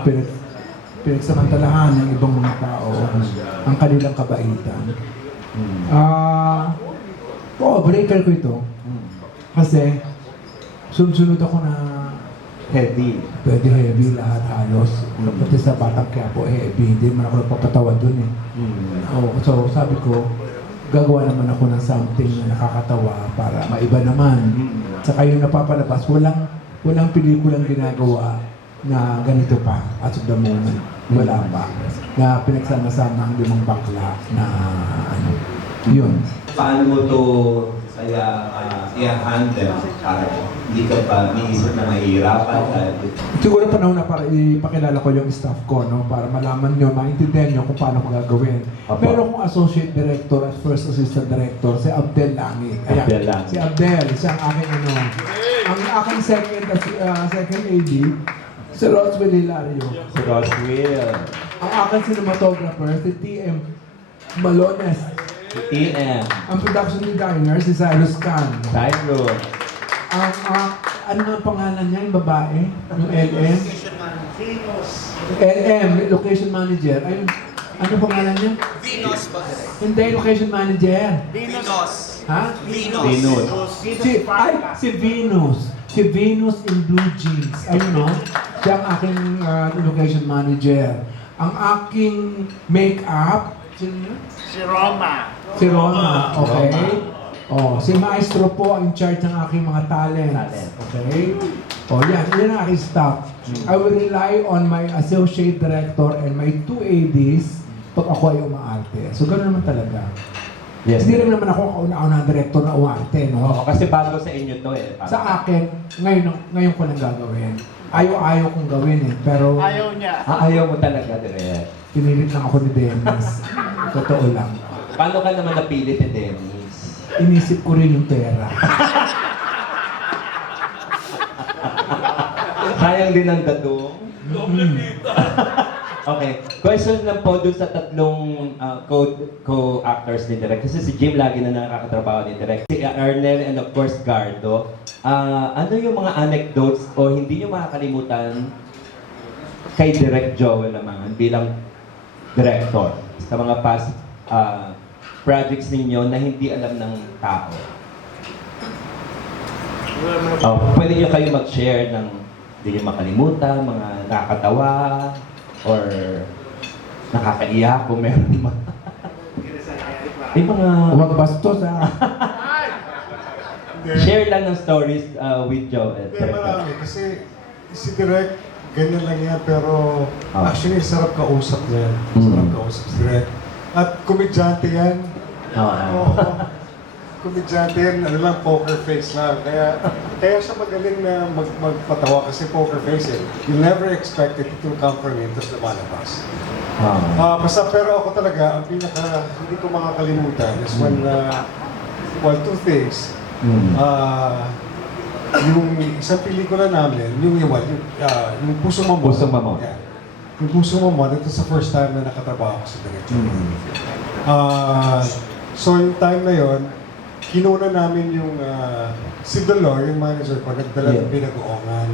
pinagsamantalahan ng ibang mga tao ang kanilang kabaitan. Breaker ko ito. Kasi sunod-sunod ako na Heavy. pwede heavy lahat halos. Pati sa Batang Quiapo, heavy. Hindi man ako nagpapatawa dun eh. So sabi ko, gagawa naman ako ng something na nakakatawa para maiba naman. Saka yung napapalabas, walang pelikulang ginagawa na ganito pa as of the moment. Wala pa. Na pinagsama-sama ang limang bakla na ano. Yun. Paano mo to i-handle para hindi ka pa niisip na mahihirapan? Siguro panahon na para ipakilala ko yung staff ko, no? Para malaman nyo, maintindihan nyo kung paano ko gagawin. Pero kung associate director at first assistant director, si Abdel Langit. Ayan, Abdel Langit. si Abdel, siya ang aking ano. Ang aking second AD, si Roswell Hilario. Si Roswell. Ang aking cinematographer, si TM Malones. Si TM. Ang production designer, si Cyrus Khan. Cyrus. Ano nga ang pangalan niya, yung babae? Yung LM? LM, location manager. Ayun, ano pangalan niya? Venus ba? Hindi, location manager. Venus. Ha? Venus. Si Venus. Si Venus in Blue Jeans. Ayun, no? Siya ang aking location manager. Ang aking make-up, sino yun? Si Roma. Si Roma, okay? Oh, si Maestro po ang in charge ng aking mga talent. Okay? Oh, yan ang aking staff. I will rely on my associate director and my 2 ADs pag ako ay umaarte. So, gano'n naman talaga. Yes. Hindi naman ako kauna-una director na umaarte, no? Oo, kasi bago sa inyo to eh. Sa akin, ngayon ko lang gagawin. Ayaw kong gawin eh, pero Ayaw niya. Ayaw mo talaga, Direk. pinilit lang ako ni Dennis. Totoo lang. Paano ka naman napili ni Dennis? Inisip ko rin yung pera. Sayang din ang dadong. Okay. Question lang po dun sa tatlong co-actors ni Direk. Kasi si Jim lagi na nakakatrabaho ni Direk. Si Ernel and of course Gardo. Ano yung mga anecdotes o hindi nyo makakalimutan kay Direk Joel Lamangan bilang director sa mga past projects ninyo na hindi alam ng tao? Pwede nyo kayo mag-share ng hindi nyo makalimutan, mga nakakatawa, or nakakaiyak kung meron man. Yung mga... Huwag bastos ha. Share lang ng stories with Joel. Hindi, marami. Kasi si Direk, ganyan lang yan. Pero actually, sarap kausap niya. Sarap kausap si Direk. At komedyante yan. Oo. Komedyante yan, ano lang, poker face lang. Kaya siya magaling na magpatawa kasi poker face eh. You never expect it to come from him, tapos lumalabas. Basta pero ako talaga, ang pinaka hindi ko makakalimutan is when, two things. Yung isang pelikula namin, yung Puso Mamon. Puso Mamon. Yeah. Yung Puso Mamon, ito sa first time na nakatrabaho ko sa director. So yung time na yon, kinuna namin yung si Dolor, yung manager ko, nagdala ng binagoongan.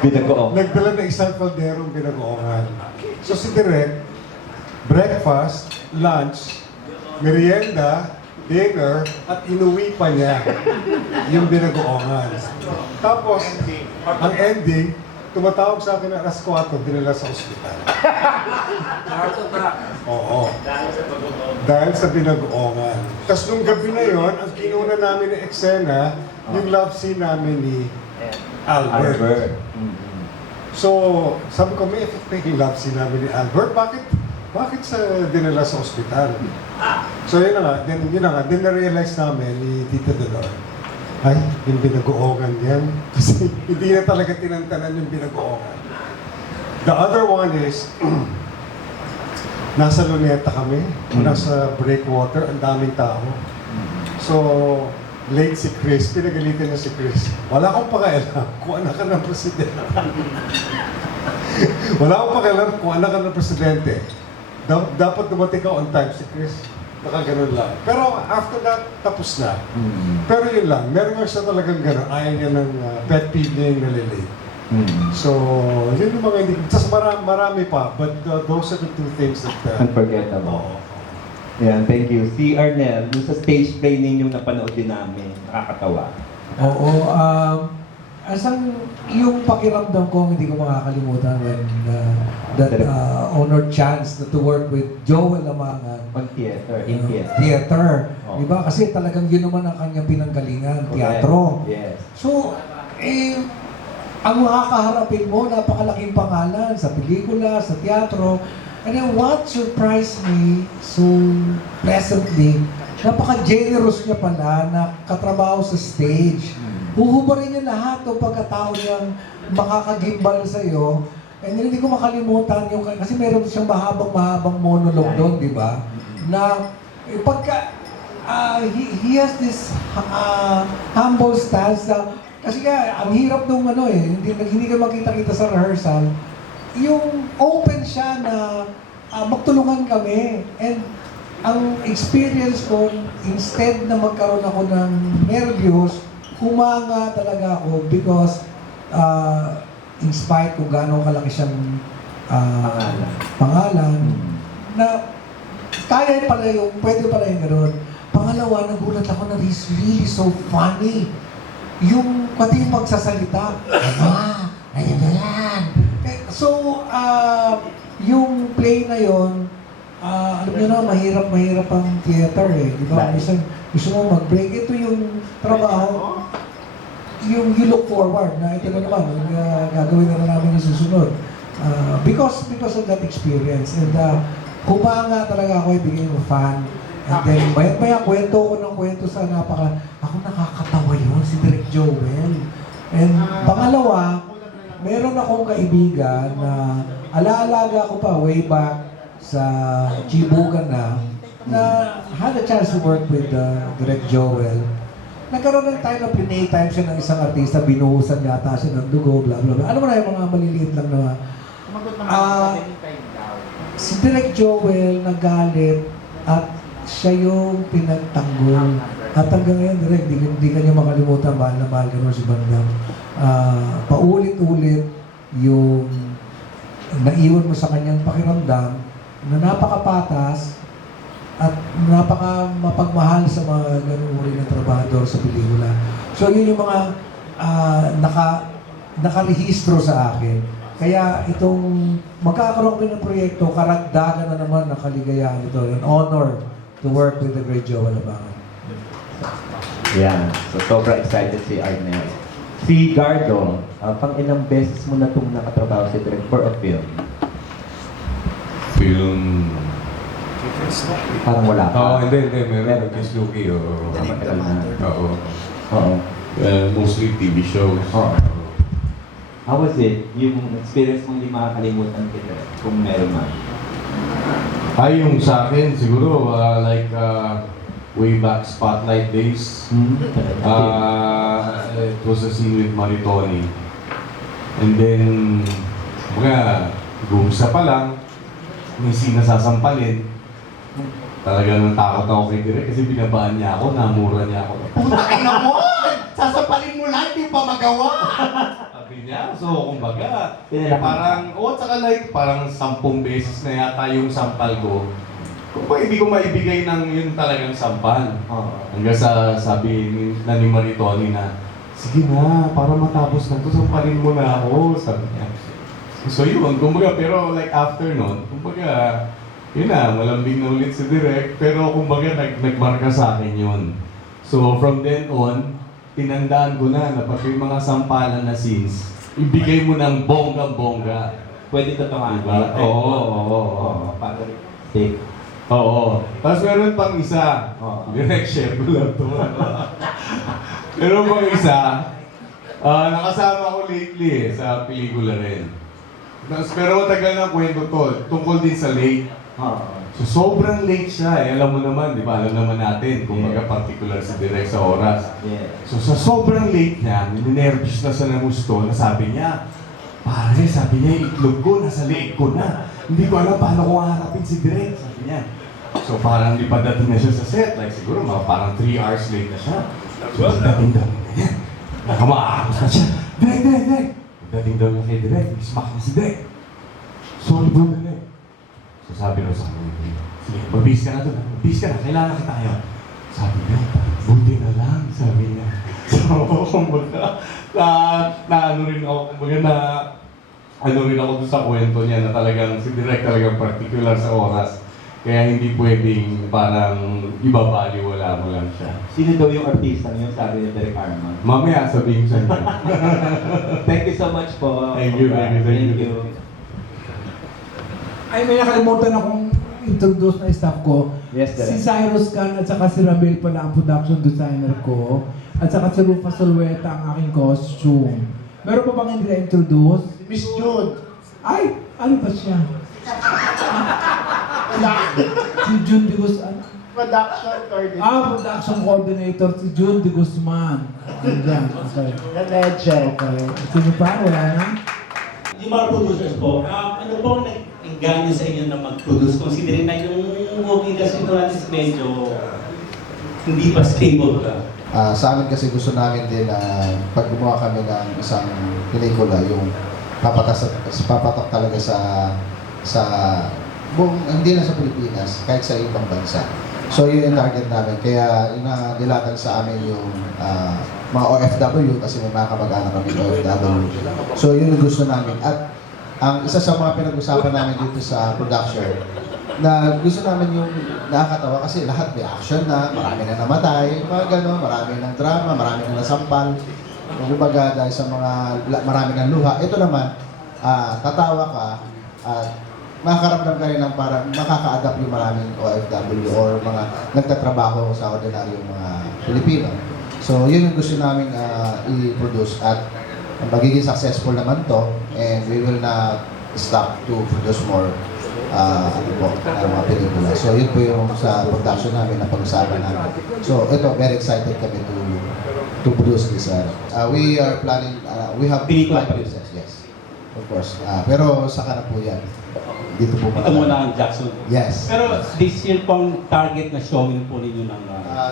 Binagoong? Nagdala ng isang kalderong binagoongan. So si Direk, breakfast, lunch, merienda, dinner, at inuwi pa niya yung binagoongan. Tapos, ang ending, tumatawag sa akin na alas 4, dinala sa ospital. Oo. Dahil sa binagoongan. Tapos nung gabi na yon, ang kinuna namin ng eksena, yung love scene namin ni Albert. So, sabi ko, may effect yung love scene namin ni Albert. Bakit sa dinala sa ospital? So yun na nga, then na-realize namin ni Tita Dolor, ay, yung binagoongan yan. Kasi hindi na talaga tinantanan yung binagoongan. The other one is, nasa Luneta kami, nasa breakwater, ang daming tao. So, late si Chris, pinagalitan niya si Chris. Wala akong pakialam kung anak ka ng presidente. Wala akong pakialam kung anak ka ng presidente. Dapat dumating ka on time si Chris. Nakaganon lang. Pero after that, tapos na. Pero yun lang, meron nga siya talagang gano'n. Ayaw niya ng pet peeve niya yung nalilate. So, yun yung mga hindi. Tapos marami pa. But those are the two things that... Unforgettable. Yan, thank you. Si Arnel, yung sa stage play ninyong napanood din namin, nakakatawa. Oo, yung pakiramdam ko hindi ko makakalimutan when that honored chance to work with Joel Lamangan On theater, in theater. theater. Oh. Diba? Kasi talagang yun naman ang kanyang pinanggalingan, teatro. Yes. So, ang makakaharapin mo, napakalaking pangalan sa pelikula, sa teatro. And then what surprised me so pleasantly, napaka-generous niya pala na katrabaho sa stage. Huhubarin niya lahat ng pagkatao niyang makakagimbal sa'yo. And hindi ko makalimutan yung, kasi meron siyang mahabang monologue doon, di ba? Na pagka, he has this humble stance na, kasi nga, ang hirap nung hindi ka makita-kita sa rehearsal, yung open siya na magtulungan kami. And ang experience ko, instead na magkaroon ako ng nervyos, humanga talaga ako because in spite kung gaano kalaki siyang pangalan, na kaya pala yung, pwede pala yung gano'n. Pangalawa, nagulat ako na he's really so funny. Yung pati yung magsasalita, ayan na yan. So, yung play na yon, alam nyo na, mahirap ang theater eh. Di ba? Gusto mo mag-break. Ito yung trabaho, yung you look forward na ito na naman, gagawin na namin yung susunod. Because of that experience. And humanga talaga ako, ibigay mo fan. And then, maya kwento ko ng kwento sa ako nakakatawa yun, si Direk Joel. And pangalawa, meron akong kaibigan na alaalaga ko pa way back sa Chibugan na had a chance to work with Direk Joel. Nagkaroon ng time na pinay time siya ng isang artista, binuhusan yata siya ng dugo, bla bla bla. Ano mo na yung mga maliliit lang na si Direk Joel nagalit at siya yung pinagtanggol. At hanggang ngayon, Direk, di ka niya makalimutan, mahal na mahal ka naman si Bandang. Paulit-ulit yung naiwan mo sa kanyang pakiramdam na napakapatas at napaka mapagmahal sa mga ganung uri ng trabahador sa pelikula. So yun yung mga nakarehistro sa akin. Kaya itong magkakaroon ko ng proyekto, karagdagan na naman ng kaligayahan ito. An honor to work with the great Joel Lamangan. Yan. So, sobrang excited si Arnel. Si Gardo, pang ilang beses mo na itong nakatrabaho si Direk for a film? Film... Parang wala pa. Hindi. Meron. Kiss Luki, oo. Matagal na. Oo. Mostly TV shows. How was it? Yung experience mong hindi makakalimutan kita, kung meron man? Yung sa akin, siguro, way back Spotlight days. It was a scene with Maritoni. And then, gumsa pa lang, may scene na sasampalin. Talagang natakot ako kay Direk kasi binabaan niya ako, namura niya ako. Puta ka naman! Sasampalin mo lang, di pa magawa! Sabi niya, so kumbaga, parang, tsaka parang 10 beses na yata yung sampal ko. Kung ba, hindi ko maibigay ng yun talagang sampal. Hanggang sa sabi ni Maritoni na, sige na, para matapos na to, sampalin mo na ako, sabi niya. So yun, kumbaga, pero after nun, kumbaga, yun na, malambing na ulit si Direk, pero kumbaga, nagmarka sa akin yun. So from then on, tinandaan ko na pati yung mga sampalan na scenes, ibigay mo ng bongga-bongga. Pwede ito tawagin. Diba? Oo. Safe. Oo. Tapos meron pang isa. Direct share ko lang ito. Meron pang isa. Nakasama ko lately sa pelikula rin. Tapos, pero matagal na kwento to. Tungkol din sa late. So sobrang late siya. Alam mo naman, di ba? Alam naman natin kung baga particular si Direk sa oras. So sa sobrang late niya, ninervous na sa gusto, nasabi niya, Pare, sabi niya, yung itlog ko, nasa leeg ko na. Hindi ko alam paano ko haharapin si Direk, sabi niya. So parang di pa dating na siya sa set, like siguro mga parang 3 hours late na siya. So dating-dating na yan. Nakamaakos na siya. Direk! Dating daw niya kay Direk, smack na si Direk. Sorry bro, Direk. So sabi daw sa akin, sige, magbihis ka na doon, magbihis ka na, kailangan kita ngayon. Sabi niya, buti na lang, sabi niya. So, kumbaga, ano rin ako doon sa kwento niya na talagang si Direk talagang particular sa oras. Kaya hindi pwedeng parang ibabaliwala mo lang siya. Sino daw yung artista niyo, sabi ni Direk Arman? Mamaya sabihin sa inyo. Thank you so much po. Thank you. Ay, may nakalimutan akong introduce na staff ko. Yes, Si Direk. Cyrus Khan at saka si Rabel pala ang production designer ko. At saka si Rufa Solweta ang aking costume. Meron pa bang hindi na-introduce? Miss Jude. Ay! Ano ba siya? Si June de Guzman. Production coordinator. Production coordinator si June de Guzman. Ayan, okay. The legend. Okay. Sino pa? Wala na? Yung mga producers po, ano po ang nag-engganyo sa inyo na mag-produce? Considering na yung movie kasi ito natin medyo hindi pa stable ka. Sa amin kasi gusto namin din na pag gumawa kami ng isang pelikula, yung papatok talaga sa buong, hindi na sa Pilipinas, kahit sa ibang bansa. So yun yung target namin. Kaya yun na nilatag sa amin yung mga OFW kasi may mga kamag-anak kami OFW. So yun yung gusto namin. At ang isa sa mga pinag-usapan namin dito sa production, na gusto namin yung nakakatawa kasi lahat may action na, marami na namatay, mga gano'n, marami ng drama, marami na nasampal. Kumbaga dahil sa marami ng luha, ito naman, tatawa ka at makakaramdam ka rin ng parang makaka-adapt yung maraming OFW or mga nagtatrabaho sa ordinaryong mga Pilipino. So yun yung gusto namin i-produce at magiging successful naman to and we will not stop to produce more mga pelikula. So yun po yung sa production namin na pag-usapan namin. So ito, very excited kami to produce this. We are planning, we have Pelikula pa rin. yes. Of course. Pero saka na po yan. Dito po Ito muna ang Jackson. Yes. Pero this year pong target na showing po ninyo ng...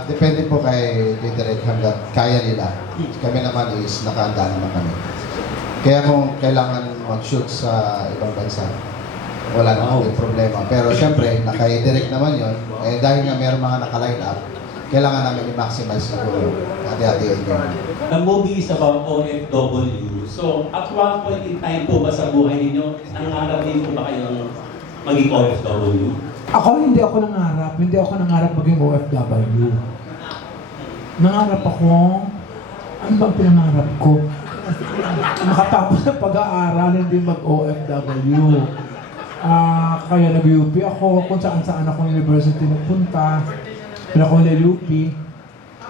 Depende po kay Direk hanggang kaya nila. Kami naman is nakahanda naman kami. Kaya kung kailangan mag-shoot sa ibang bansa, wala naman yung problema. Pero siyempre, naka-direct naman yun. Eh, dahil nga meron mga naka-line up, kailangan namin i-maximize siguro. Hati-hatiin yun. The movie is about OFW. So, at one point in time po ba sa buhay ninyo, nangarap din po ba kayong maging OFW? Hindi ako nangarap maging OFW. Nangarap ako, ano bang pinangarap ko? Makatapos ng pag-aaral, hindi mag-OFW. Kaya nag-UP ako, kung saan ako university nagpunta. Ako nag-UP,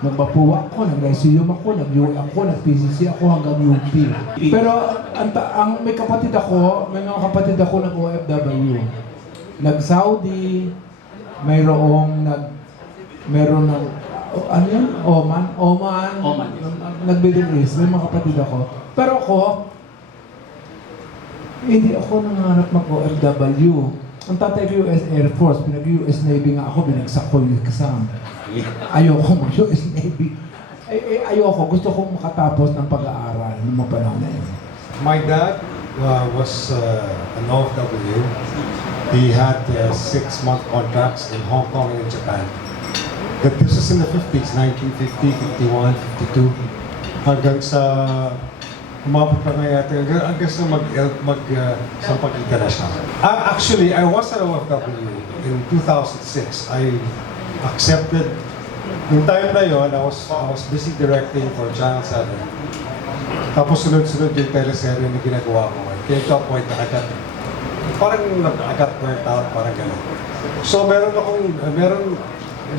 nagbapuwa ako, nag-ICUM ako, nag-UE ako, nag-PCC ako hanggang UP. Pero may mga kapatid ako nag-OFW. Nag-Saudi, meron ng Oman, nag-Middle East, may mga kapatid ako. Pero ako, hindi ako nangarap mag-OFW. Ang tatay ko US Air Force, pinag-US Navy nga ako, binagsak ko yung exam. Ayoko mag-US Navy. Ayoko, gusto kong makatapos ng pag-aaral ng mga panahon na yun. My dad was an OFW. He had 6-month contracts in Hong Kong and in Japan. But this is in the 50s, 1950, 51, 52. Hanggang sa umabot pa nga yata, hanggang sa sampagita na siya. Actually, I was at OFW in 2006. I accepted, yung time na yun, I was busy directing for Channel 7. Tapos sunod-sunod yung teleserye na ginagawa ko. Kaya ito ang point na parang I got burnt out, parang gano'n. So meron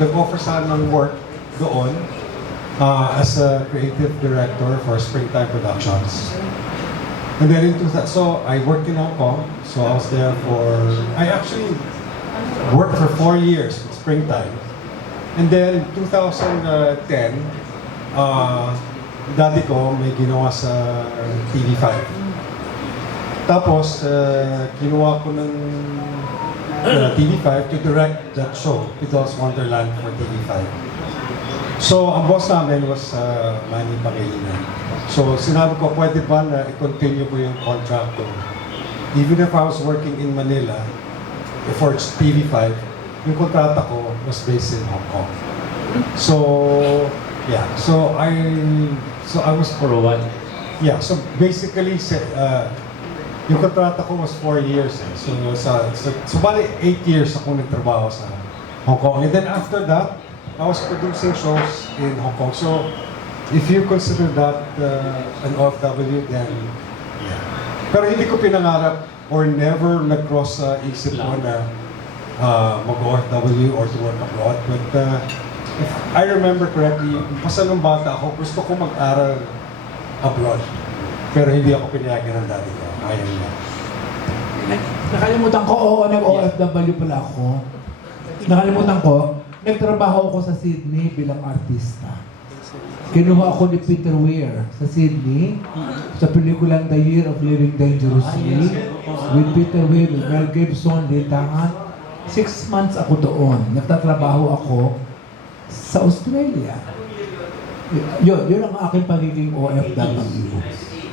nag-offer sa ng work doon as a creative director for Springtime Productions. And then so I worked in Hong Kong, so I was there I actually worked for 4 years with Springtime. And then in 2010, daddy ko may ginawa sa TV5. Tapos, kinuha ko ng TV5 to direct that show, Pido's Wonderland for TV5. So, ang boss namin was Manny Pangilinan. So, sinabi ko, pwede ba na i-continue ko yung contract ko? Even if I was working in Manila, for TV5, yung kontrata ko was based in Hong Kong. So, yeah. So I was For a while. yeah. So basically, yung kontrata ko was 4 years. So bali 8 years ako nagtrabaho sa Hong Kong. And then after that, I was producing shows in Hong Kong. So if you consider that an OFW, then yeah. Pero hindi ko pinangarap or never nag-cross sa isip ko na mag-OFW or to work abroad. But if I remember correctly, basta nung bata ako, gusto ko mag-aral abroad. Pero hindi ako pinayagan ng daddy ko. Ayaw niya. Nakalimutan ko, oo, nag-OFW pala ako. Nakalimutan ko, nagtrabaho ako sa Sydney bilang artista. Kinuha ako ni Peter Weir sa Sydney sa pelikulang The Year of Living Dangerously with Peter Weir, Mel Gibson, Litangan. 6 months ako doon. Nagtatrabaho ako sa Australia. Yun ang aking pagiging OFW.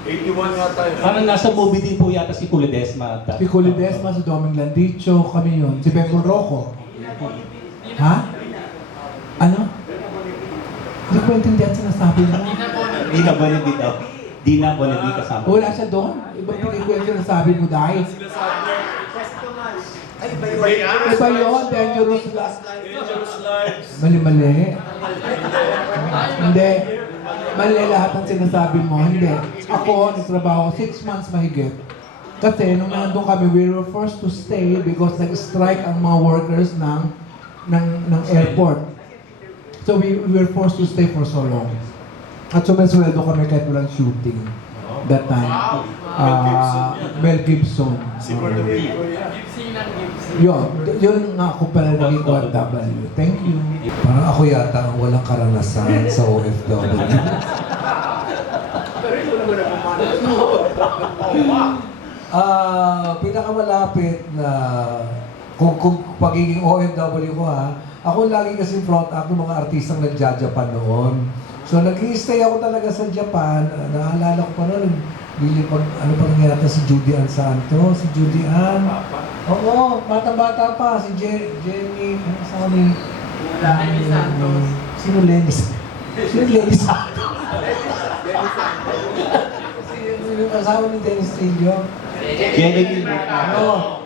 81 yata yun. Parang nasa movie din po yata si Kuledesma. Si Kuledesma, si Doming Landicho, kami yun. Si Beko Rocco. Ha? Ano? Hindi ko intindihan sinasabi mo. Dina Bonetti daw. Dina Bonetti kasama. Wala siya doon. Ibang pelikula sinasabi mo dahil. Iba yun, Dangerous Lives. Mali-mali. Hindi. Mali lahat ng sinasabi mo. Hindi. Ako, nagtrabaho 6 months mahigit. Kasi nung nandun kami, we were forced to stay because nag-strike ang mga workers ng airport. So we were forced to stay for so long. At sumasweldo kami kahit walang shooting. That time. Mel Gibson. Yun nga ako pala naging OFW. Thank you. Parang ako yata ang walang karanasan sa OFW. Pinakamalapit na kung pagiging OFW ko ako lagi kasi front act ng mga artistang nagja-Japan noon. So nag-i-stay ako talaga sa Japan. Naalala ko pa noon, ano pa nangyari si Judy Ann Santos, si Judy Ann. Oo, bata-bata pa, si Jenny, ano sa ni? Lenny Santos. Sino Lenny Santos? Sino Lenny Santos? Sino yung asawa ni Dennis Trillo? Jenny.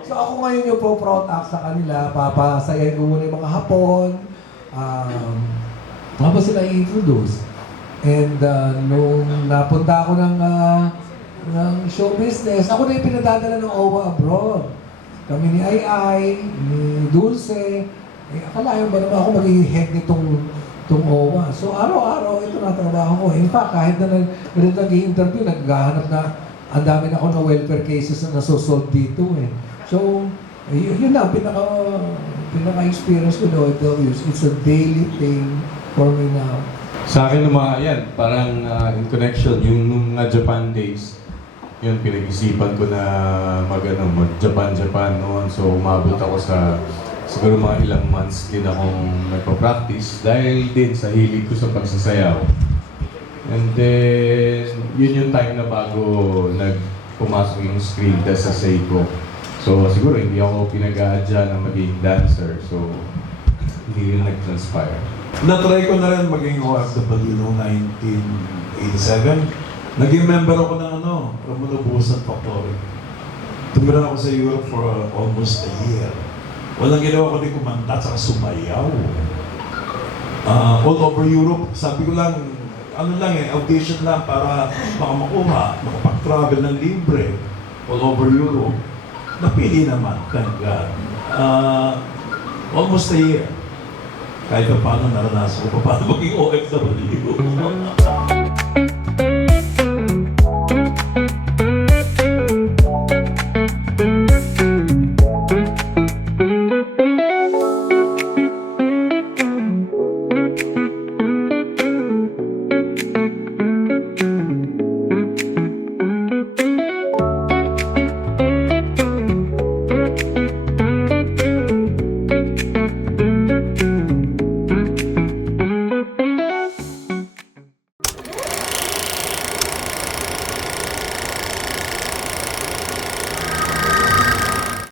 So ako ngayon yung pro-front act sa kanila, papasayahin ko muna yung mga Hapon. Tapos sila i-introduce. And nung napunta ako ng show business, ako na yung pinadadala ng OWA abroad. Kami ni Ai, ni Dulce. Akalain ba naman ako magiging head nitong OWA. So araw-araw ito na trabaho ko. In fact, kahit na nag-i-interview, naghahanap na ang dami na ako ng welfare cases na nasosolve dito eh. So, yun na, pinaka-experience ko na OFWs. It's a daily thing for me now. Sa akin mga yan, parang in connection, yung nung Japan days, yun pinag-isipan ko na mag-Japan noon. So umabot ako sa siguro mga ilang months din akong nagpa-practice dahil din sa hilig ko sa pagsasayaw. And then, yun yung time na bago pumasok yung screen test sa Seiko. So siguro hindi ako pinag-aadya na maging dancer. So hindi yun nag-transpire. Na-try ko na rin maging OFW noong 1987. Naging member ako ng Romulo Busan Factory. Tumira ako sa Europe for almost a year. Walang ginawa ko din kumanta at sumayaw. All over Europe, sabi ko lang, audition lang para makamakuha, makapag-travel ng libre. All over Europe. Napili naman, thank God. Almost a year. Kahit pa paano naranasan ko pa paano maging OFW. Thank